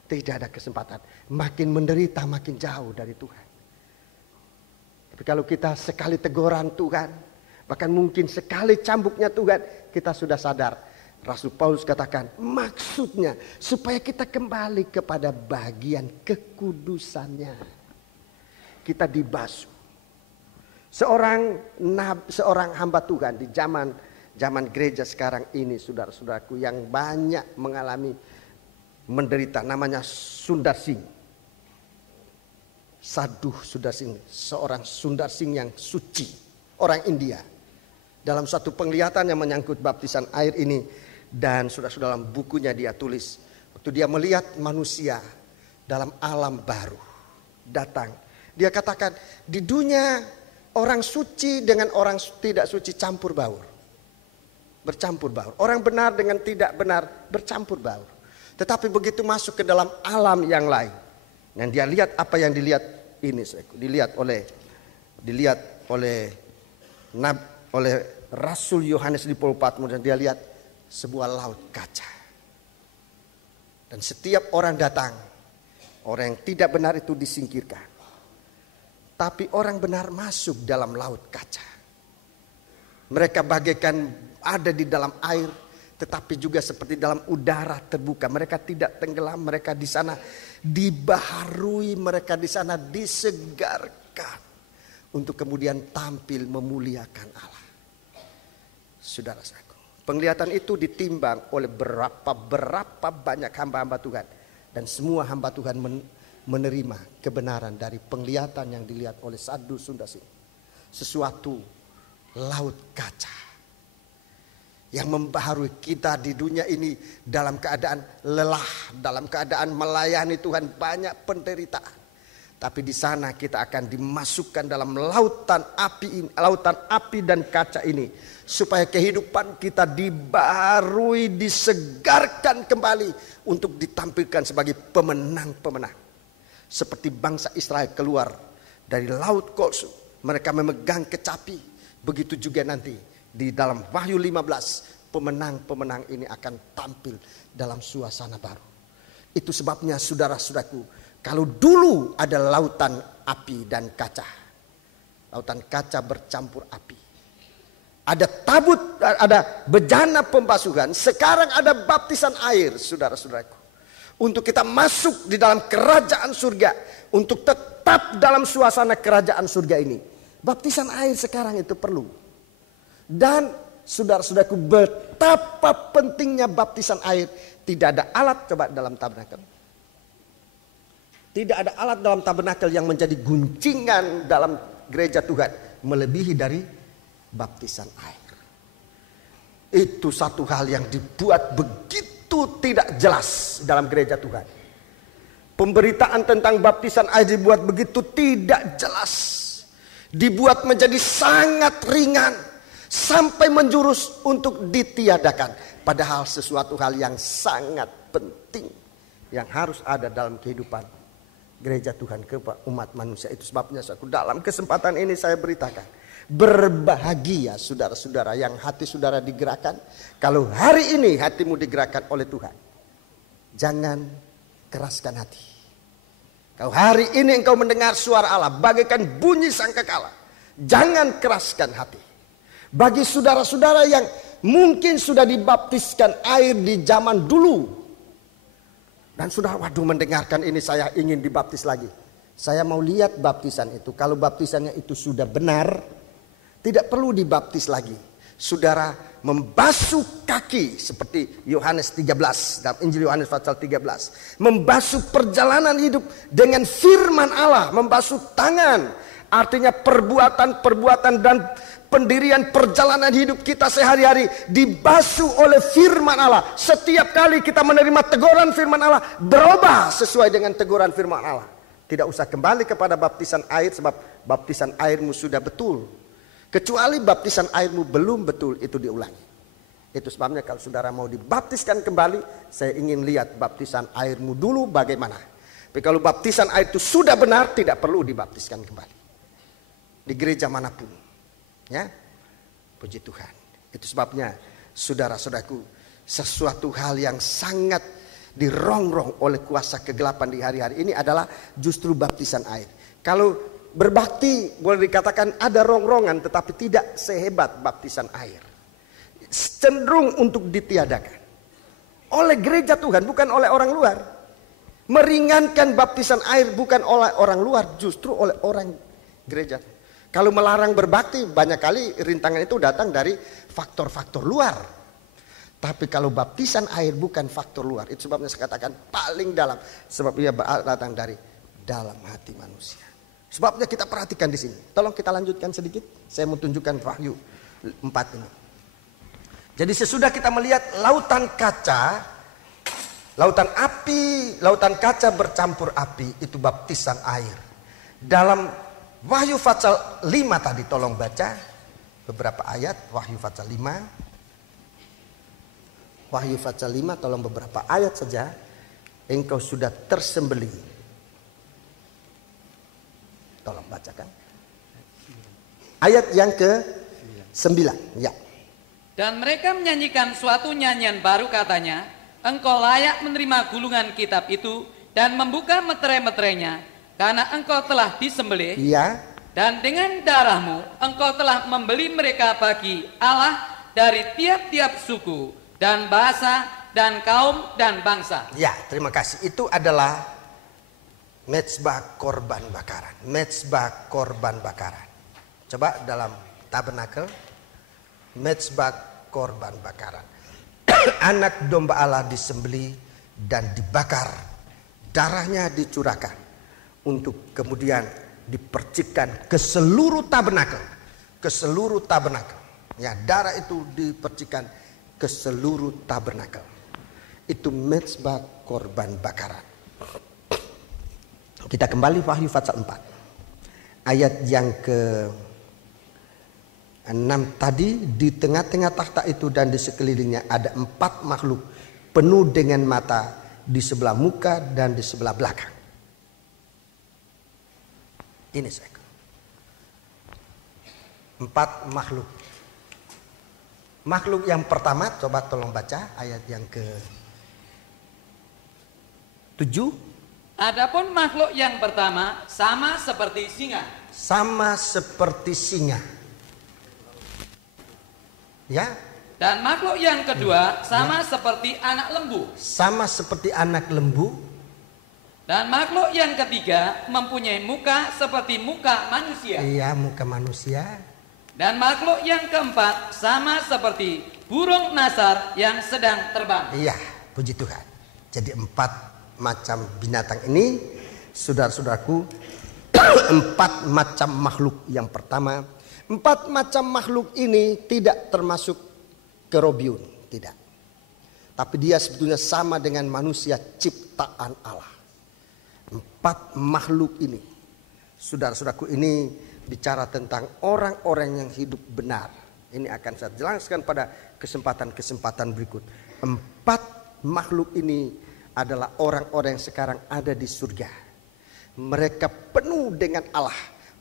Tidak ada kesempatan. Makin menderita makin jauh dari Tuhan. Tapi kalau kita sekali teguran Tuhan, bahkan mungkin sekali cambuknya Tuhan, kita sudah sadar. Rasul Paulus katakan, maksudnya supaya kita kembali kepada bagian kekudusannya. Kita dibasuh. Seorang hamba Tuhan di zaman gereja sekarang ini, saudara-saudaraku, yang banyak mengalami menderita, namanya Sundar Singh. Sadhu Sundar Singh, seorang Sundar Singh yang suci, orang India. Dalam satu penglihatan yang menyangkut baptisan air ini, dan saudara-saudara, dalam bukunya dia tulis, waktu dia melihat manusia dalam alam baru datang, dia katakan di dunia orang suci dengan orang tidak suci campur baur, bercampur baur. Orang benar dengan tidak benar bercampur baur. Tetapi begitu masuk ke dalam alam yang lain, dan dia lihat apa yang dilihat ini, dilihat oleh Rasul Yohanes di Pulau Patmos, dan dia lihat sebuah laut kaca. Dan setiap orang datang, orang yang tidak benar itu disingkirkan. Tapi orang benar masuk dalam laut kaca. Mereka bagaikan ada di dalam air, tetapi juga seperti dalam udara terbuka. Mereka tidak tenggelam, mereka di sana dibaharui, mereka di sana disegarkan untuk kemudian tampil memuliakan Allah. Saudara-saudaraku, penglihatan itu ditimbang oleh berapa banyak hamba-hamba Tuhan, dan semua hamba Tuhan menerima kebenaran dari penglihatan yang dilihat oleh Sadhu Sundar Singh. Sesuatu laut kaca yang membaharui kita di dunia ini dalam keadaan lelah, dalam keadaan melayani Tuhan, banyak penderitaan. Tapi di sana kita akan dimasukkan dalam lautan api dan kaca ini, supaya kehidupan kita dibaharui, disegarkan kembali untuk ditampilkan sebagai pemenang-pemenang. Seperti bangsa Israel keluar dari laut Kolsu, mereka memegang kecapi. Begitu juga nanti di dalam Wahyu 15, pemenang-pemenang ini akan tampil dalam suasana baru. Itu sebabnya saudara-saudaraku, kalau dulu ada lautan api dan kaca, lautan kaca bercampur api, ada tabut, ada bejana pembasuhan, sekarang ada baptisan air, saudara-saudaraku. Untuk kita masuk di dalam kerajaan surga, untuk tetap dalam suasana kerajaan surga ini, baptisan air sekarang itu perlu. Dan saudara-saudaraku, betapa pentingnya baptisan air. Tidak ada alat, coba dalam tabernakel, tidak ada alat dalam tabernakel yang menjadi guncingan dalam gereja Tuhan melebihi dari baptisan air. Itu satu hal yang dibuat begitu tidak jelas dalam gereja Tuhan. Pemberitaan tentang baptisan air dibuat begitu tidak jelas, dibuat menjadi sangat ringan, sampai menjurus untuk ditiadakan. Padahal sesuatu hal yang sangat penting yang harus ada dalam kehidupan gereja Tuhan ke umat manusia. Itu sebabnya dalam kesempatan ini saya beritakan, berbahagia saudara-saudara yang hati saudara digerakkan. Kalau hari ini hatimu digerakkan oleh Tuhan, jangan keraskan hati. Kalau hari ini engkau mendengar suara Allah bagaikan bunyi sangkakala, jangan keraskan hati. Bagi saudara-saudara yang mungkin sudah dibaptiskan air di zaman dulu, dan sudah mendengarkan ini, saya ingin dibaptis lagi. Saya mau lihat baptisan itu. Kalau baptisannya itu sudah benar, Tidak perlu dibaptis lagi. Saudara membasuh kaki seperti Yohanes 13 dalam Injil Yohanes pasal 13. Membasuh perjalanan hidup dengan firman Allah. Membasuh tangan. Artinya perbuatan-perbuatan dan pendirian perjalanan hidup kita sehari-hari dibasuh oleh firman Allah. Setiap kali kita menerima teguran firman Allah, berubah sesuai dengan teguran firman Allah. Tidak usah kembali kepada baptisan air, sebab baptisan airmu sudah betul. Kecuali baptisan airmu belum betul, itu diulangi. Itu sebabnya kalau saudara mau dibaptiskan kembali, saya ingin lihat baptisan airmu dulu bagaimana. Tapi kalau baptisan air itu sudah benar, tidak perlu dibaptiskan kembali. Di gereja manapun. Ya, puji Tuhan. Itu sebabnya saudara-saudaraku, sesuatu hal yang sangat dirongrong oleh kuasa kegelapan di hari-hari ini adalah justru baptisan air. Kalau berbakti boleh dikatakan ada rongrongan, tetapi tidak sehebat baptisan air. Cenderung untuk ditiadakan oleh gereja Tuhan, bukan oleh orang luar. Meringankan baptisan air bukan oleh orang luar, justru oleh orang gereja. Kalau melarang berbakti, banyak kali rintangan itu datang dari faktor-faktor luar. Tapi kalau baptisan air bukan faktor luar, itu sebabnya saya katakan paling dalam. Sebab ia datang dari dalam hati manusia. Sebabnya kita perhatikan di sini. Tolong kita lanjutkan sedikit. Saya mau tunjukkan Wahyu 4 ini. Jadi sesudah kita melihat lautan kaca, lautan api, lautan kaca bercampur api, itu baptisan air. Dalam Wahyu pasal 5 tadi, tolong baca beberapa ayat. Wahyu pasal 5. Wahyu pasal 5, tolong beberapa ayat saja. Engkau sudah tersembelih. Tolong bacakan. Ayat yang ke-9. Ya. Dan mereka menyanyikan suatu nyanyian baru, katanya, engkau layak menerima gulungan kitab itu dan membuka meterai-meterainya, karena engkau telah disembelih, Iya. dan dengan darahmu engkau telah membeli mereka bagi Allah dari tiap-tiap suku dan bahasa dan kaum dan bangsa. Ya, terima kasih. Itu adalah mezbah korban bakaran. Mezbah korban bakaran. Coba dalam tabernakel, mezbah korban bakaran. Anak domba Allah disembelih dan dibakar. Darahnya dicurahkan. Untuk kemudian dipercikkan ke seluruh tabernakel. Ke seluruh tabernakel. Ya, darah itu dipercikkan ke seluruh tabernakel. Itu mezbah korban bakaran. Kita kembali Wahyu pasal 4. Ayat yang ke-6 tadi, di tengah-tengah takhta itu dan di sekelilingnya ada 4 makhluk penuh dengan mata di sebelah muka dan di sebelah belakang. Ini saya. 4 makhluk. Makhluk yang pertama, coba tolong baca ayat yang ke-7. Adapun makhluk yang pertama sama seperti singa. Sama seperti singa. Ya. Dan makhluk yang kedua sama seperti anak lembu. Sama seperti anak lembu. Dan makhluk yang ketiga mempunyai muka seperti muka manusia. Iya, muka manusia. Dan makhluk yang keempat sama seperti burung nasar yang sedang terbang. Iya, puji Tuhan. Jadi 4 macam binatang ini, saudara-saudaraku, 4 macam makhluk. Yang pertama, 4 macam makhluk ini tidak termasuk kerobiun, tidak. Tapi dia sebetulnya sama dengan manusia ciptaan Allah. 4 makhluk ini, saudara-saudaraku, ini bicara tentang orang-orang yang hidup benar. Ini akan saya jelaskan pada kesempatan-kesempatan berikut. 4 makhluk ini adalah orang-orang yang sekarang ada di surga. Mereka penuh dengan Allah,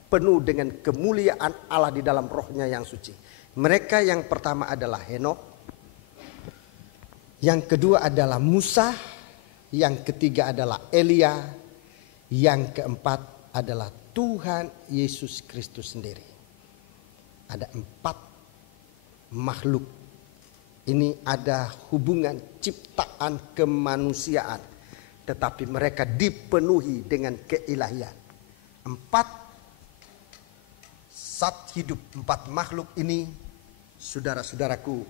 penuh dengan kemuliaan Allah di dalam rohnya yang suci. Mereka yang pertama adalah Henokh, yang kedua adalah Musa, yang ketiga adalah Elia, yang keempat adalah Tuhan Yesus Kristus sendiri. Ada 4 makhluk. Ini ada hubungan ciptaan kemanusiaan, tetapi mereka dipenuhi dengan keilahian. 4 Saat hidup 4 makhluk ini, saudara-saudaraku,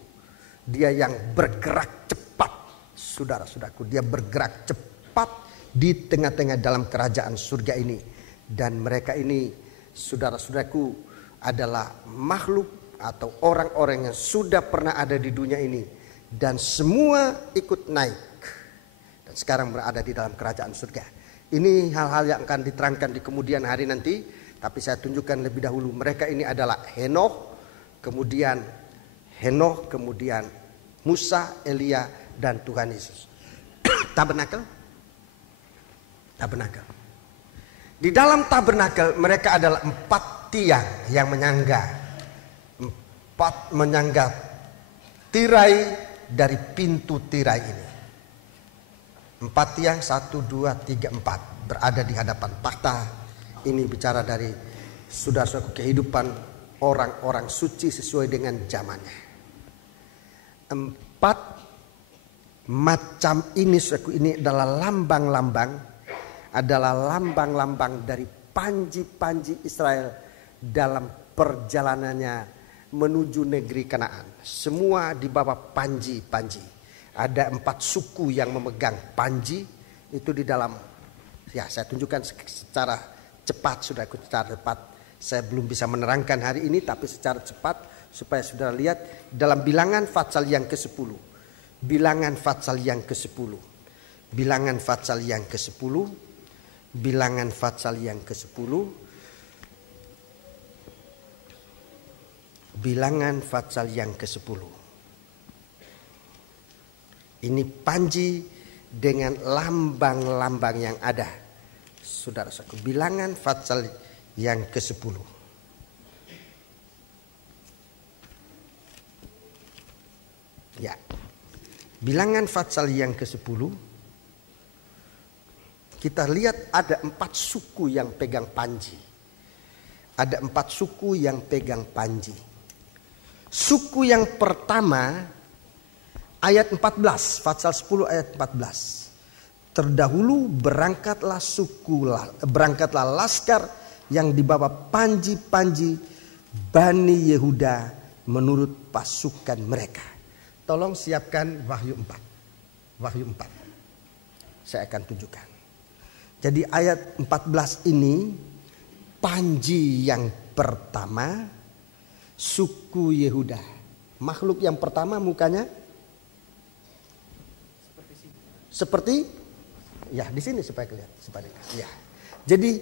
dia yang bergerak cepat. Saudara-saudaraku, dia bergerak cepat di tengah-tengah dalam kerajaan surga ini. Dan mereka ini, saudara-saudaraku, adalah makhluk atau orang-orang yang sudah pernah ada di dunia ini. Dan semua ikut naik. Dan sekarang berada di dalam kerajaan surga. Ini hal-hal yang akan diterangkan di kemudian hari nanti. Tapi saya tunjukkan lebih dahulu. Mereka ini adalah Henokh, kemudian Musa, Elia, dan Tuhan Yesus. Tabernakel. Di dalam tabernakel mereka adalah 4 tiang yang menyangga. 4 menyangga tirai dari pintu tirai ini. 4 tiang, 1, 2, 3, 4 berada di hadapan takhta. Ini bicara dari saudara-saudara kehidupan orang-orang suci sesuai dengan zamannya. 4 macam ini, saudaraku, ini adalah lambang-lambang dari panji-panji Israel dalam perjalanannya menuju negeri Kanaan. Semua di bawah panji-panji. Ada 4 suku yang memegang panji itu di dalam. Ya, saya tunjukkan secara cepat, saudaraku, secara cepat. Saya belum bisa menerangkan hari ini, tapi secara cepat supaya saudara lihat dalam Bilangan pasal yang ke-10. Bilangan pasal yang ke-10. Bilangan pasal yang ke-10. Bilangan pasal yang ke-10. Bilangan pasal yang ke-10. Ini panji dengan lambang-lambang yang ada. Saudara-saudara, Bilangan pasal yang ke-10. Ya. Bilangan pasal yang ke-10. Kita lihat ada 4 suku yang pegang panji. Ada 4 suku yang pegang panji. Suku yang pertama ayat 14, pasal 10 ayat 14. Terdahulu berangkatlah laskar yang dibawa panji-panji Bani Yehuda menurut pasukan mereka. Tolong siapkan Wahyu 4. Wahyu 4. Saya akan tunjukkan. Jadi ayat 14 ini panji yang pertama suku Yehuda. Makhluk yang pertama mukanya seperti ya, di sini supaya kelihatan. Ya. Jadi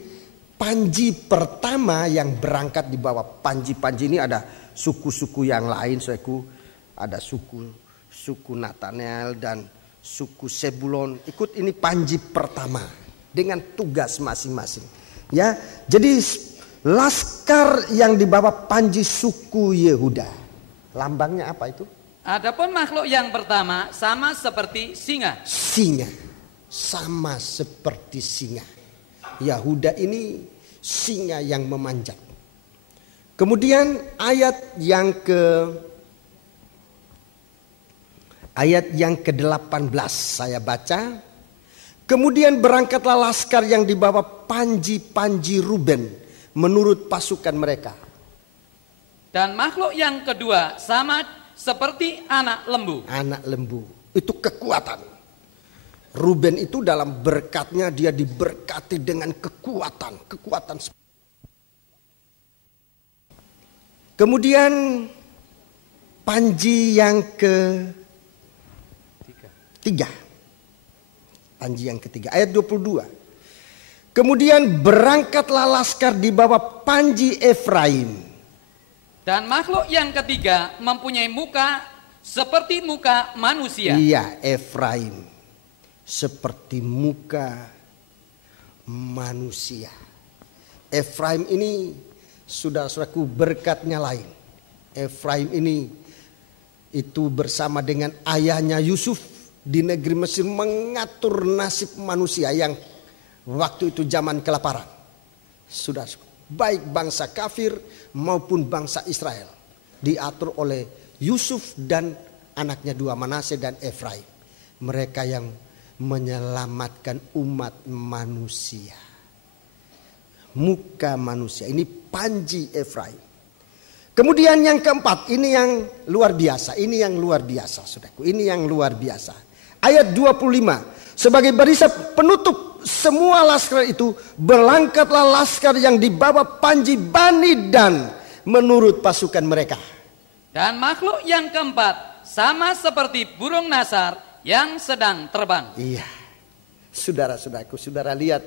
panji pertama yang berangkat di bawah panji-panji ini ada suku-suku yang lain, saudaraku. Ada suku Natanel dan suku Sebulon. Ikut ini panji pertama dengan tugas masing-masing. Ya, jadi laskar yang di bawah panji suku Yehuda. Lambangnya apa itu? Adapun makhluk yang pertama sama seperti singa. Singa. Sama seperti singa. Yehuda ini singa yang memanjat. Kemudian ayat yang ke-18 saya baca. Kemudian berangkatlah laskar yang dibawa panji-panji Ruben menurut pasukan mereka. Dan makhluk yang kedua sama seperti anak lembu. Anak lembu itu kekuatan. Ruben itu dalam berkatnya dia diberkati dengan kekuatan. Kemudian panji yang ketiga. Panji yang ketiga ayat 22. Kemudian berangkatlah laskar di bawah panji Efraim. Dan makhluk yang ketiga mempunyai muka seperti muka manusia. Iya, Efraim. Seperti muka manusia. Efraim ini saudara-saudaraku berkatnya lain. Efraim ini itu bersama dengan ayahnya Yusuf di negeri Mesir mengatur nasib manusia yang waktu itu zaman kelaparan. Sudah baik bangsa kafir maupun bangsa Israel diatur oleh Yusuf dan anaknya 2 Manase dan Efraim. Mereka yang menyelamatkan umat manusia. Muka manusia ini panji Efraim. Kemudian yang keempat, ini yang luar biasa. Ini yang luar biasa, saudaraku. Ini yang luar biasa. Ayat 25. Sebagai barisan penutup semua laskar itu, berangkatlah laskar yang dibawa panji Bani Dan menurut pasukan mereka. Dan makhluk yang keempat sama seperti burung nasar yang sedang terbang. Iya. Saudara-saudaraku, saudara lihat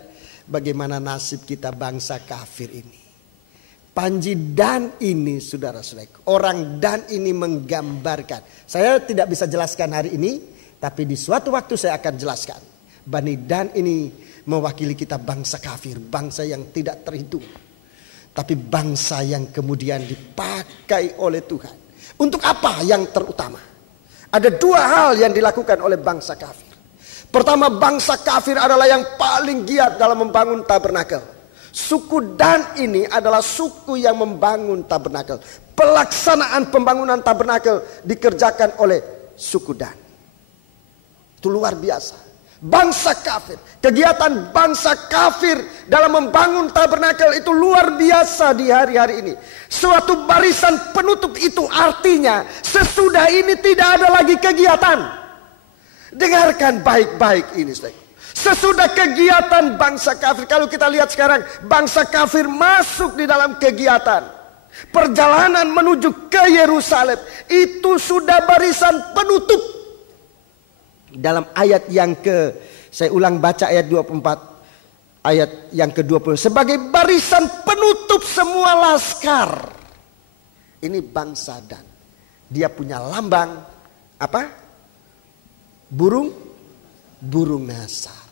bagaimana nasib kita bangsa kafir ini. Panji Dan ini, saudara-saudaraku, orang Dan ini menggambarkan. Saya tidak bisa jelaskan hari ini, tapi di suatu waktu saya akan jelaskan. Bani Dan ini mewakili kita bangsa kafir, bangsa yang tidak terhitung. Tapi bangsa yang kemudian dipakai oleh Tuhan. Untuk apa yang terutama? Ada dua hal yang dilakukan oleh bangsa kafir. Pertama, bangsa kafir adalah yang paling giat dalam membangun tabernakel. Suku Dan ini adalah suku yang membangun tabernakel. Pelaksanaan pembangunan tabernakel dikerjakan oleh suku Dan. Itu luar biasa. Bangsa kafir, kegiatan bangsa kafir dalam membangun tabernakel itu luar biasa di hari-hari ini. Suatu barisan penutup itu artinya sesudah ini tidak ada lagi kegiatan. Dengarkan baik-baik ini, saudara. Sesudah kegiatan bangsa kafir, kalau kita lihat sekarang bangsa kafir masuk di dalam kegiatan perjalanan menuju ke Yerusalem, itu sudah barisan penutup. Dalam ayat yang saya ulang baca ayat 24, ayat yang ke-20, sebagai barisan penutup semua laskar. Ini bangsa Dan. Dia punya lambang apa? Burung nasar.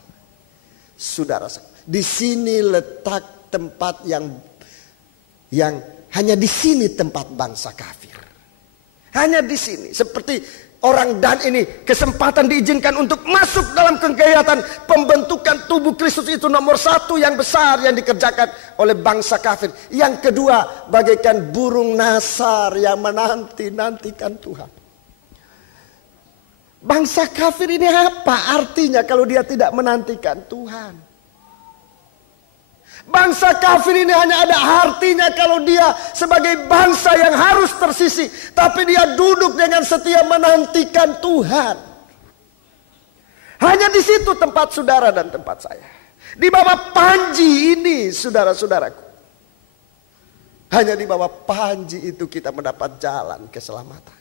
Saudara, di sini letak tempat yang hanya di sini tempat bangsa kafir. Hanya di sini. Seperti orang Dan ini kesempatan diizinkan untuk masuk dalam kegiatan pembentukan tubuh Kristus, itu nomor satu yang besar yang dikerjakan oleh bangsa kafir. Yang kedua, bagaikan burung nasar yang menanti-nantikan Tuhan. Bangsa kafir ini apa artinya kalau dia tidak menantikan Tuhan? Bangsa kafir ini hanya ada artinya kalau dia sebagai bangsa yang harus tersisih, tapi dia duduk dengan setia menantikan Tuhan. Hanya di situ tempat saudara dan tempat saya. Di bawah panji ini, saudara-saudaraku. Hanya di bawah panji itu kita mendapat jalan keselamatan.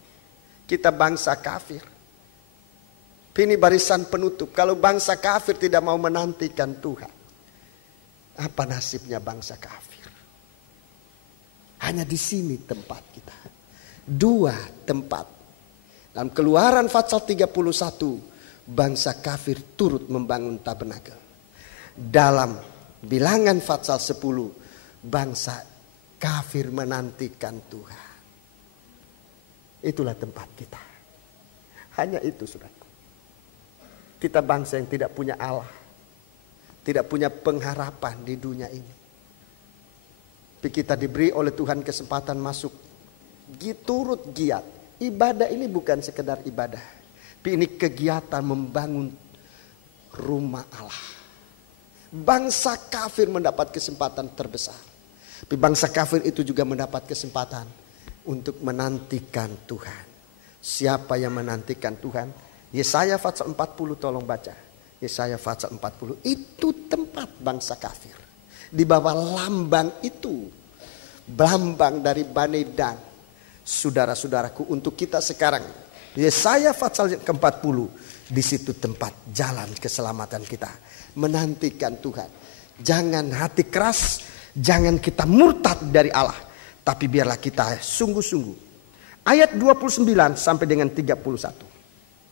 Kita bangsa kafir. Ini barisan penutup. Kalau bangsa kafir tidak mau menantikan Tuhan, apa nasibnya bangsa kafir? Hanya di sini tempat kita. Dua tempat. Dalam Keluaran pasal 31, bangsa kafir turut membangun tabernakel. Dalam Bilangan pasal 10, bangsa kafir menantikan Tuhan. Itulah tempat kita. Hanya itu, saudara. Kita bangsa yang tidak punya Allah, tidak punya pengharapan di dunia ini. Tapi kita diberi oleh Tuhan kesempatan masuk turut giat. Ibadah ini bukan sekedar ibadah, tapi ini kegiatan membangun rumah Allah. Bangsa kafir mendapat kesempatan terbesar, tapi bangsa kafir itu juga mendapat kesempatan untuk menantikan Tuhan. Siapa yang menantikan Tuhan? Yesaya pasal 40, tolong baca. Yesaya pasal 40, itu tempat bangsa kafir. Di bawah lambang itu, lambang dari Bani Dan. Saudara-saudaraku, untuk kita sekarang, Yesaya pasal ke-40, di situ tempat jalan keselamatan kita. Menantikan Tuhan. Jangan hati keras, jangan kita murtad dari Allah, tapi biarlah kita sungguh-sungguh. Ayat 29 sampai dengan 31.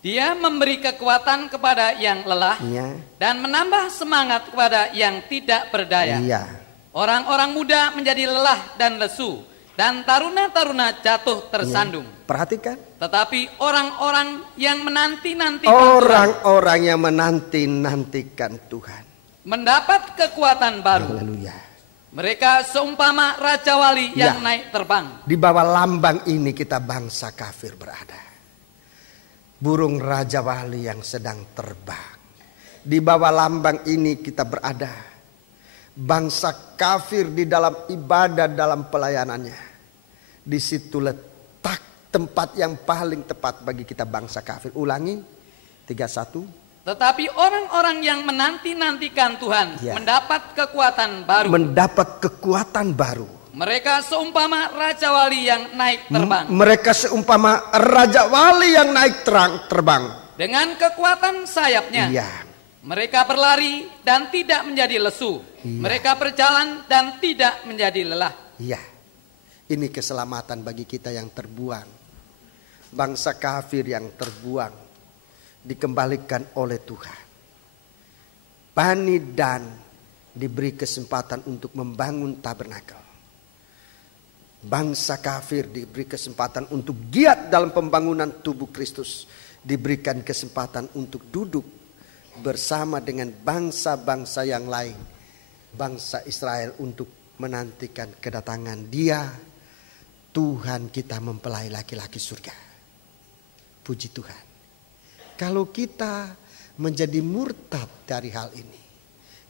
Dia memberi kekuatan kepada yang lelah, Ya. dan menambah semangat kepada yang tidak berdaya. Iya. Orang-orang muda menjadi lelah dan lesu, dan taruna-taruna jatuh tersandung. Ya. Perhatikan. Tetapi orang-orang yang menanti-nantikan Orang-orang yang menanti-nantikan Tuhan mendapat kekuatan baru. Haleluya. Mereka seumpama Raja Wali yang Ya. naik terbang. Di bawah lambang ini kita bangsa kafir berada. Burung Raja Wali yang sedang terbang. Di bawah lambang ini kita berada. Bangsa kafir di dalam ibadah, dalam pelayanannya. Di situ letak tempat yang paling tepat bagi kita bangsa kafir. Ulangi 31. Tetapi orang-orang yang menanti-nantikan Tuhan mendapat kekuatan baru. Mendapat kekuatan baru. Mereka seumpama Raja Wali yang naik terbang. Mereka seumpama Raja Wali yang naik terbang. Dengan kekuatan sayapnya. Mereka berlari dan tidak menjadi lesu. Mereka berjalan dan tidak menjadi lelah. Ini keselamatan bagi kita yang terbuang. Bangsa kafir yang terbuang dikembalikan oleh Tuhan. Bani Dan diberi kesempatan untuk membangun tabernakel. Bangsa kafir diberi kesempatan untuk giat dalam pembangunan tubuh Kristus. Diberikan kesempatan untuk duduk bersama dengan bangsa-bangsa yang lain. Bangsa Israel untuk menantikan kedatangan Dia. Tuhan kita mempelai laki-laki surga. Puji Tuhan. Kalau kita menjadi murtad dari hal ini.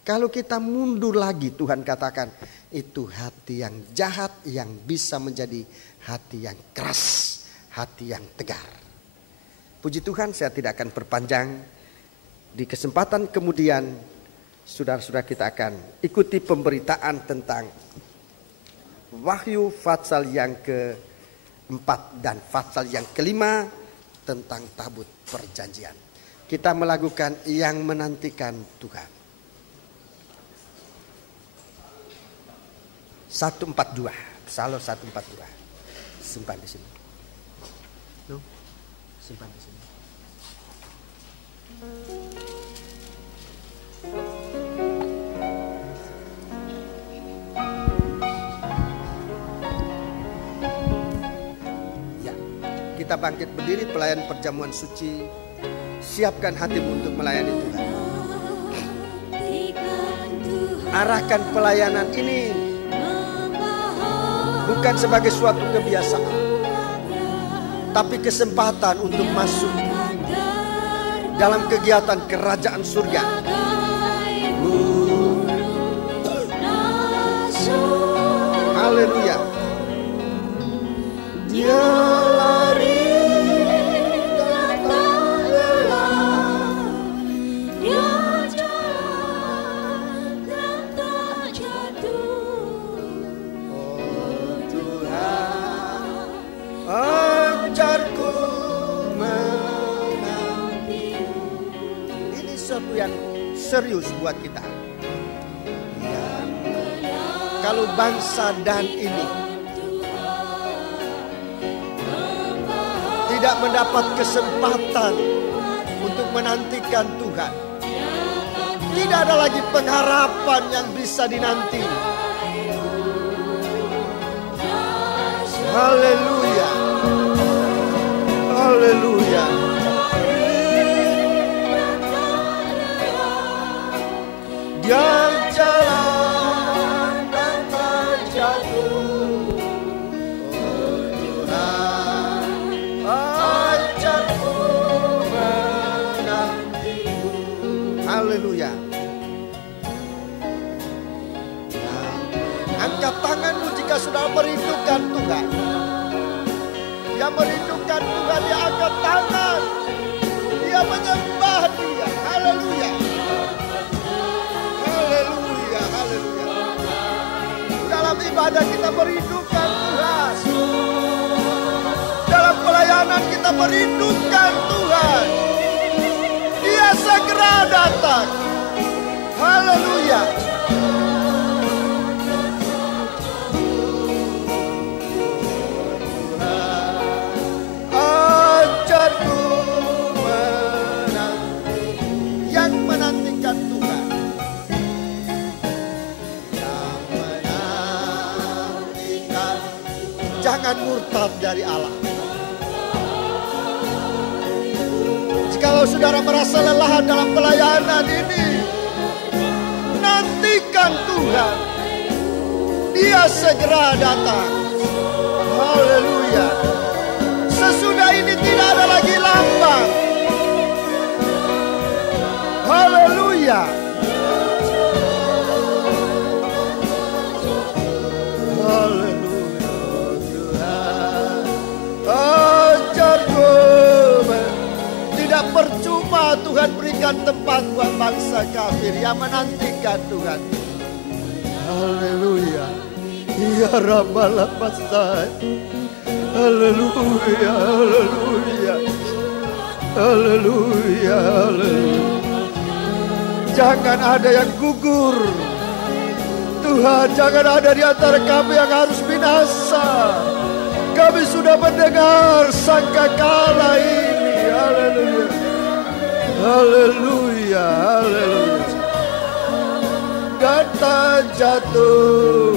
Kalau kita mundur lagi, Tuhan katakan itu hati yang jahat yang bisa menjadi hati yang keras, hati yang tegar. Puji Tuhan, saya tidak akan perpanjang. Di kesempatan kemudian, saudara-saudara kita akan ikuti pemberitaan tentang Wahyu pasal yang ke-4 dan pasal yang ke-5 tentang tabut perjanjian. Kita melakukan yang menantikan Tuhan. 142, Psalm 142. Simpan di sini. Simpan di sini. Kita bangkit berdiri, pelayan perjamuan suci. Siapkan hatimu untuk melayani Tuhan. Arahkan pelayanan ini bukan sebagai suatu kebiasaan, tapi kesempatan untuk masuk dalam kegiatan kerajaan surga. Haleluya. Dia yang serius buat kita. Kalau bangsa Dan ini tidak mendapat kesempatan untuk menantikan Tuhan, tidak ada lagi pengharapan yang bisa dinanti. Haleluya. Haleluya. Yang jalan dan terjatuh, oh Tuhan, ajarku menantimu. Haleluya. Angkat tanganmu jika sudah merindukan Tuhan. Yang merindukan Tuhan, dia angkat tangan, dia menyembah Dia. Haleluya. Haleluya, haleluya. Dalam ibadah kita merindukan Tuhan. Dalam pelayanan kita merindukan Tuhan. Dia segera datang. Haleluya. Ajarku menanti, yang menantikan Tuhan. Jangan murtad dari Allah. Jikalau saudara merasa lelah dalam pelayanan ini, nantikan Tuhan. Dia segera datang. Haleluya. Sesudah ini tidak ada lagi lambang. Haleluya. Haleluya. jadikan tempat buat bangsa kafir yang menantikan Tuhan. Haleluya. Ya Rabbalah Basai. Haleluya, haleluya. Haleluya, haleluya. Jangan ada yang gugur. Tuhan, jangan ada di antara kami yang harus binasa. Kami sudah mendengar sangkakala ini. Haleluya. Haleluya, haleluya. Kata jatuh,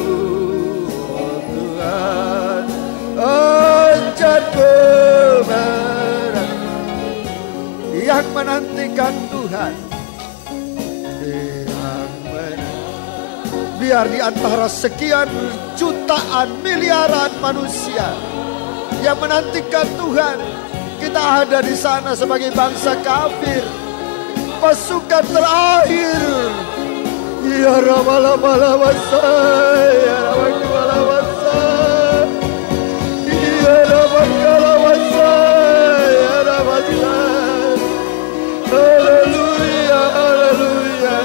oh Tuhan, ajar kebenaran yang menantikan Tuhan. Biar di antara sekian jutaan miliaran manusia yang menantikan Tuhan, kita ada di sana sebagai bangsa kafir, pasukan terakhir. Ya Rabbalawasai, ya Rabbalawasai, ya Rabbalawasai, ya Rabbalawasai. Haleluya, haleluya.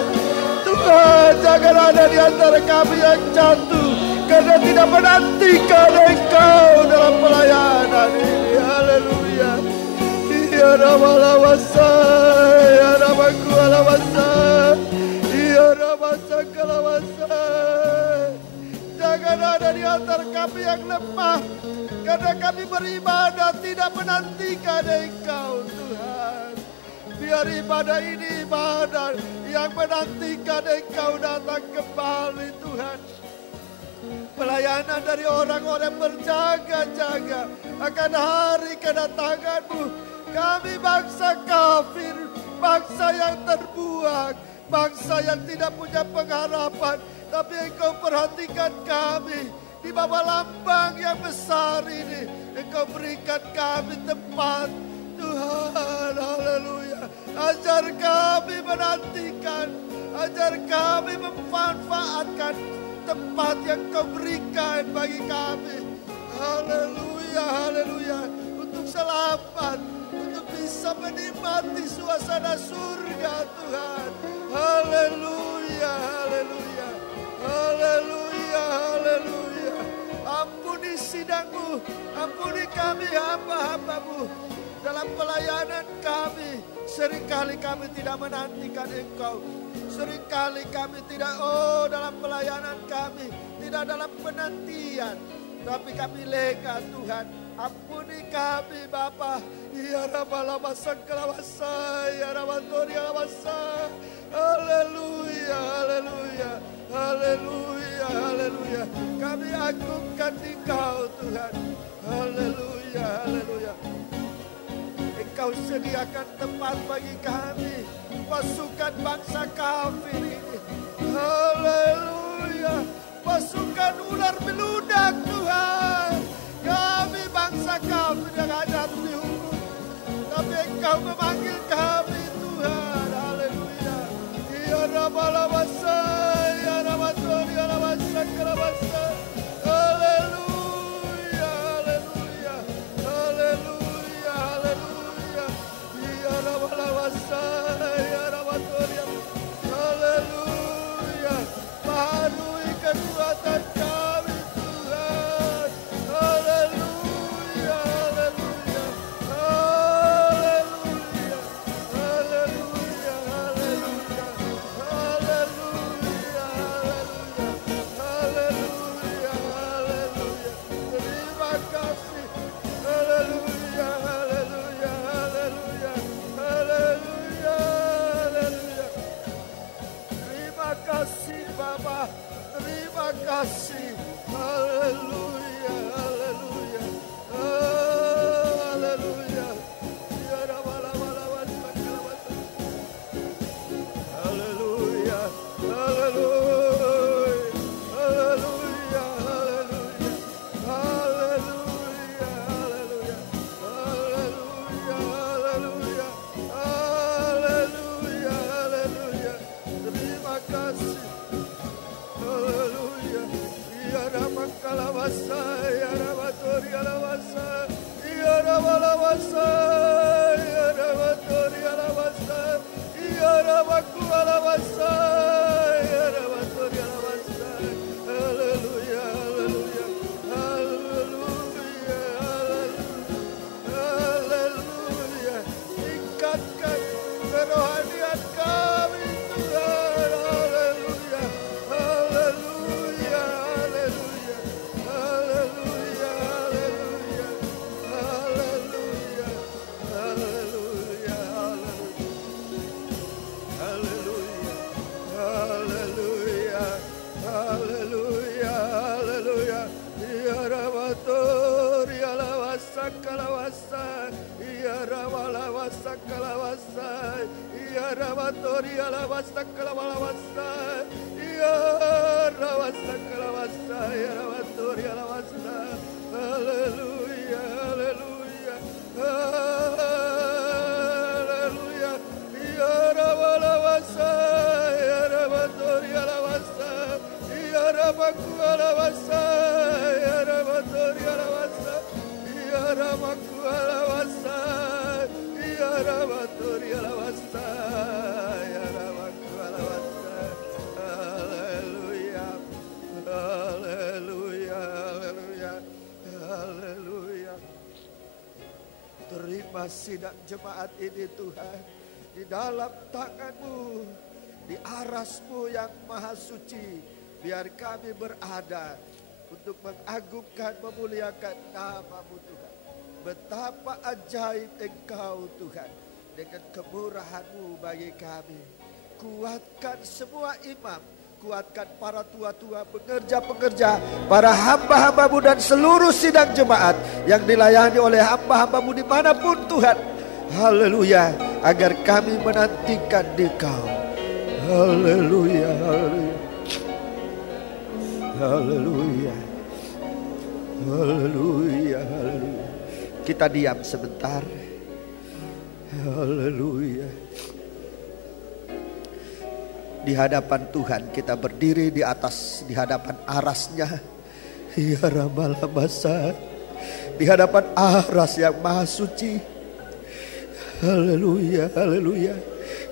Tuhan, jangan ada di antara kami yang jatuh karena tidak menantikan Engkau dalam pelayanan ini. Haleluya. Ya Rabbalawasai, ya Rabbalawasai, ya Rabbalawasai. Jangan ada di antara kami yang lemah karena kami beribadah tidak menantikan Engkau, Tuhan. Biar ibadah ini ibadah yang menantikan Engkau datang kembali, Tuhan. Pelayanan dari orang-orang berjaga-jaga akan hari kedatangan-Mu. Kami bangsa kafir, bangsa yang terbuang, bangsa yang tidak punya pengharapan. Tapi Engkau perhatikan kami di bawah lambang yang besar ini. Engkau berikan kami tempat, Tuhan. Haleluya. Ajar kami menantikan, ajar kami memanfaatkan tempat yang Kau berikan bagi kami. Haleluya, haleluya. Untuk selamat, untuk bisa menikmati suasana surga, Tuhan. Haleluya, haleluya. Haleluya, haleluya. Ampuni sidang-Mu, ampuni kami hamba-hamba-Mu. Dalam pelayanan kami, seringkali kami tidak menantikan Engkau. Seringkali kami tidak, dalam pelayanan kami, tidak dalam penantian. Tapi kami leka, Tuhan. Ampuni kami, Bapa. Ya Rabbalawasai, ya Rabbalawasai. Haleluya, haleluya. Haleluya, haleluya. Kami agungkan Engkau, Tuhan. Haleluya, haleluya. Engkau sediakan tempat bagi kami, pasukan bangsa kafir ini. Haleluya. Pasukan ular meludak, Tuhan. Kami bangsa kafir yang ada dihukum. Tapi Engkau memanggil kami, Tuhan. Haleluya. Ya Rabbalawasai, ya Rabbalawasai, ya Rabbalawasai. Haleluya, haleluya. Haleluya, haleluya. Ya Rabbalawasai, ya Rabbalawasai. Haleluya. Baharui kekuatan kami, Tuhan. Haleluya, haleluya. Haleluya, haleluya, haleluya. Haleluya, Toria la basta kalawasa. Ya rawasa kalawasa. Ya rawatoria la basta. Haleluya, haleluya. Haleluya. Ya rawalawasa. Ya rawatoria la basta. Ya rabaku la basta. Ya rawatoria la basta. Ya rabaku la basta. Ya rabatoria la basta. Ya rabaku la basta. Haleluya. Haleluya. Haleluya. Haleluya. Terima sidang jemaat ini Tuhan. Di dalam tangan-Mu, di aras-Mu yang maha suci, biar kami berada untuk mengagungkan, memuliakan nama-Mu Tuhan. Betapa ajaib Engkau Tuhan, dengan kemurahan-Mu bagi kami. Kuatkan semua imam, kuatkan para tua-tua, pengerja-pengerja, para hamba-hamba-Mu dan seluruh sidang jemaat yang dilayani oleh hamba-hamba-Mu dimanapun Tuhan. Haleluya, agar kami menantikan Dikau. Haleluya, haleluya. Haleluya. Haleluya, haleluya. Kita diam sebentar. Haleluya. Di hadapan Tuhan kita berdiri di hadapan arasnya. Ya Ramalabasa. Di hadapan aras yang maha suci. Haleluya, haleluya.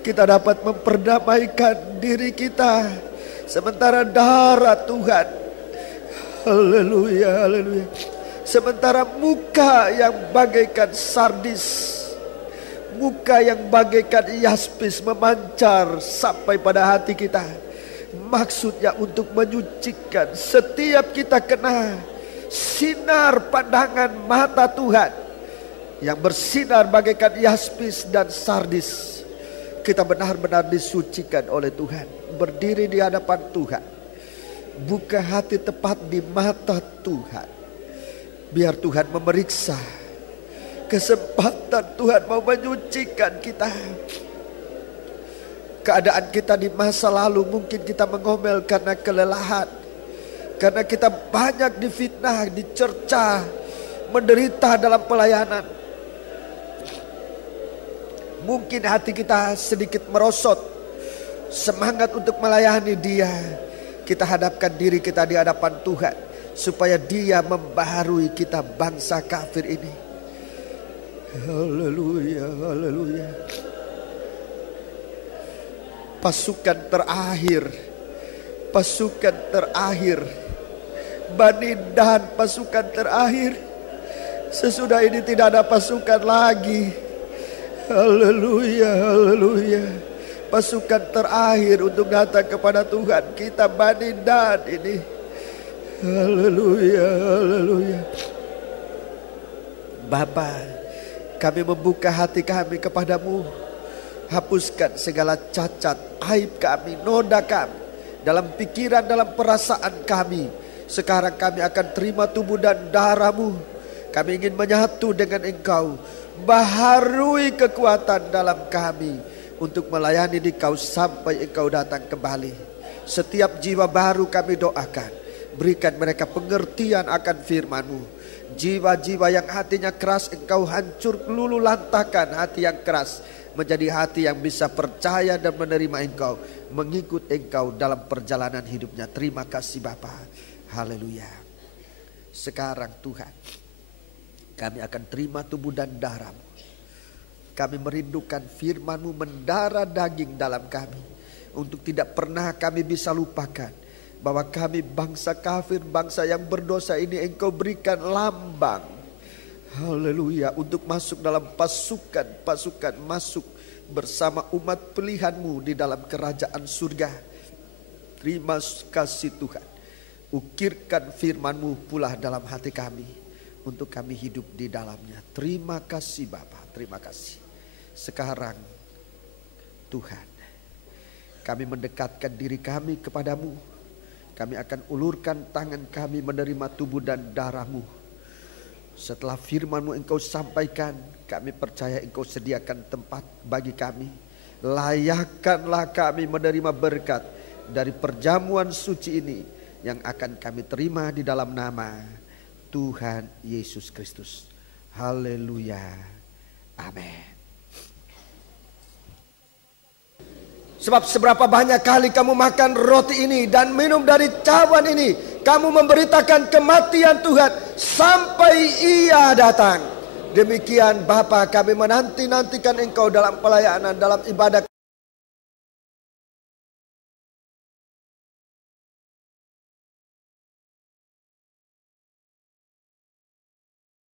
Kita dapat memperdamaikan diri kita sementara darah Tuhan. Haleluya, haleluya. Sementara muka yang bagaikan sardis, muka yang bagaikan yaspis memancar sampai pada hati kita. Maksudnya untuk menyucikan setiap kita kena sinar pandangan mata Tuhan yang bersinar bagaikan yaspis dan sardis. Kita benar-benar disucikan oleh Tuhan. Berdiri di hadapan Tuhan. Buka hati tepat di mata Tuhan. Biar Tuhan memeriksa. Kesempatan Tuhan mau menyucikan kita. Keadaan kita di masa lalu mungkin kita mengomel karena kelelahan. Karena kita banyak difitnah, dicerca, menderita dalam pelayanan. Mungkin hati kita sedikit merosot, semangat untuk melayani Dia. Kita hadapkan diri kita di hadapan Tuhan, supaya Dia membaharui kita bangsa kafir ini. Haleluya, haleluya. Pasukan terakhir, Bani Dan pasukan terakhir. Sesudah ini tidak ada pasukan lagi. Haleluya, haleluya. Pasukan terakhir untuk datang kepada Tuhan kita, Bani Dan ini. Haleluya, haleluya. Bapa, kami membuka hati kami kepadamu. Hapuskan segala cacat, aib kami, noda kami, dalam pikiran, dalam perasaan kami. Sekarang kami akan terima tubuh dan darah-Mu. Kami ingin menyatu dengan Engkau. Baharui kekuatan dalam kami untuk melayani Dikau sampai Engkau datang kembali. Setiap jiwa baru kami doakan. Berikan mereka pengertian akan firman-Mu. Jiwa-jiwa yang hatinya keras Engkau hancur lulu lantakan hati yang keras. Menjadi hati yang bisa percaya dan menerima Engkau. Mengikut Engkau dalam perjalanan hidupnya. Terima kasih Bapa. Haleluya. Sekarang Tuhan, kami akan terima tubuh dan darah-Mu. Kami merindukan firman-Mu mendarah daging dalam kami. Untuk tidak pernah kami bisa lupakan bahwa kami bangsa kafir, bangsa yang berdosa ini Engkau berikan lambang. Haleluya. Untuk masuk dalam pasukan masuk bersama umat pilihan-Mu di dalam kerajaan surga. Terima kasih Tuhan. Ukirkan firman-Mu pula dalam hati kami. Untuk kami hidup di dalamnya. Terima kasih Bapa, terima kasih. Sekarang Tuhan, kami mendekatkan diri kami kepadamu. Kami akan ulurkan tangan kami menerima tubuh dan darah-Mu. Setelah firman-Mu Engkau sampaikan, kami percaya Engkau sediakan tempat bagi kami. layakkanlah kami menerima berkat dari perjamuan suci ini yang akan kami terima di dalam nama Tuhan Yesus Kristus. Haleluya. Amin. Sebab seberapa banyak kali kamu makan roti ini dan minum dari cawan ini, kamu memberitakan kematian Tuhan sampai Ia datang. Demikian Bapa, kami menanti-nantikan Engkau dalam pelayanan, dalam ibadah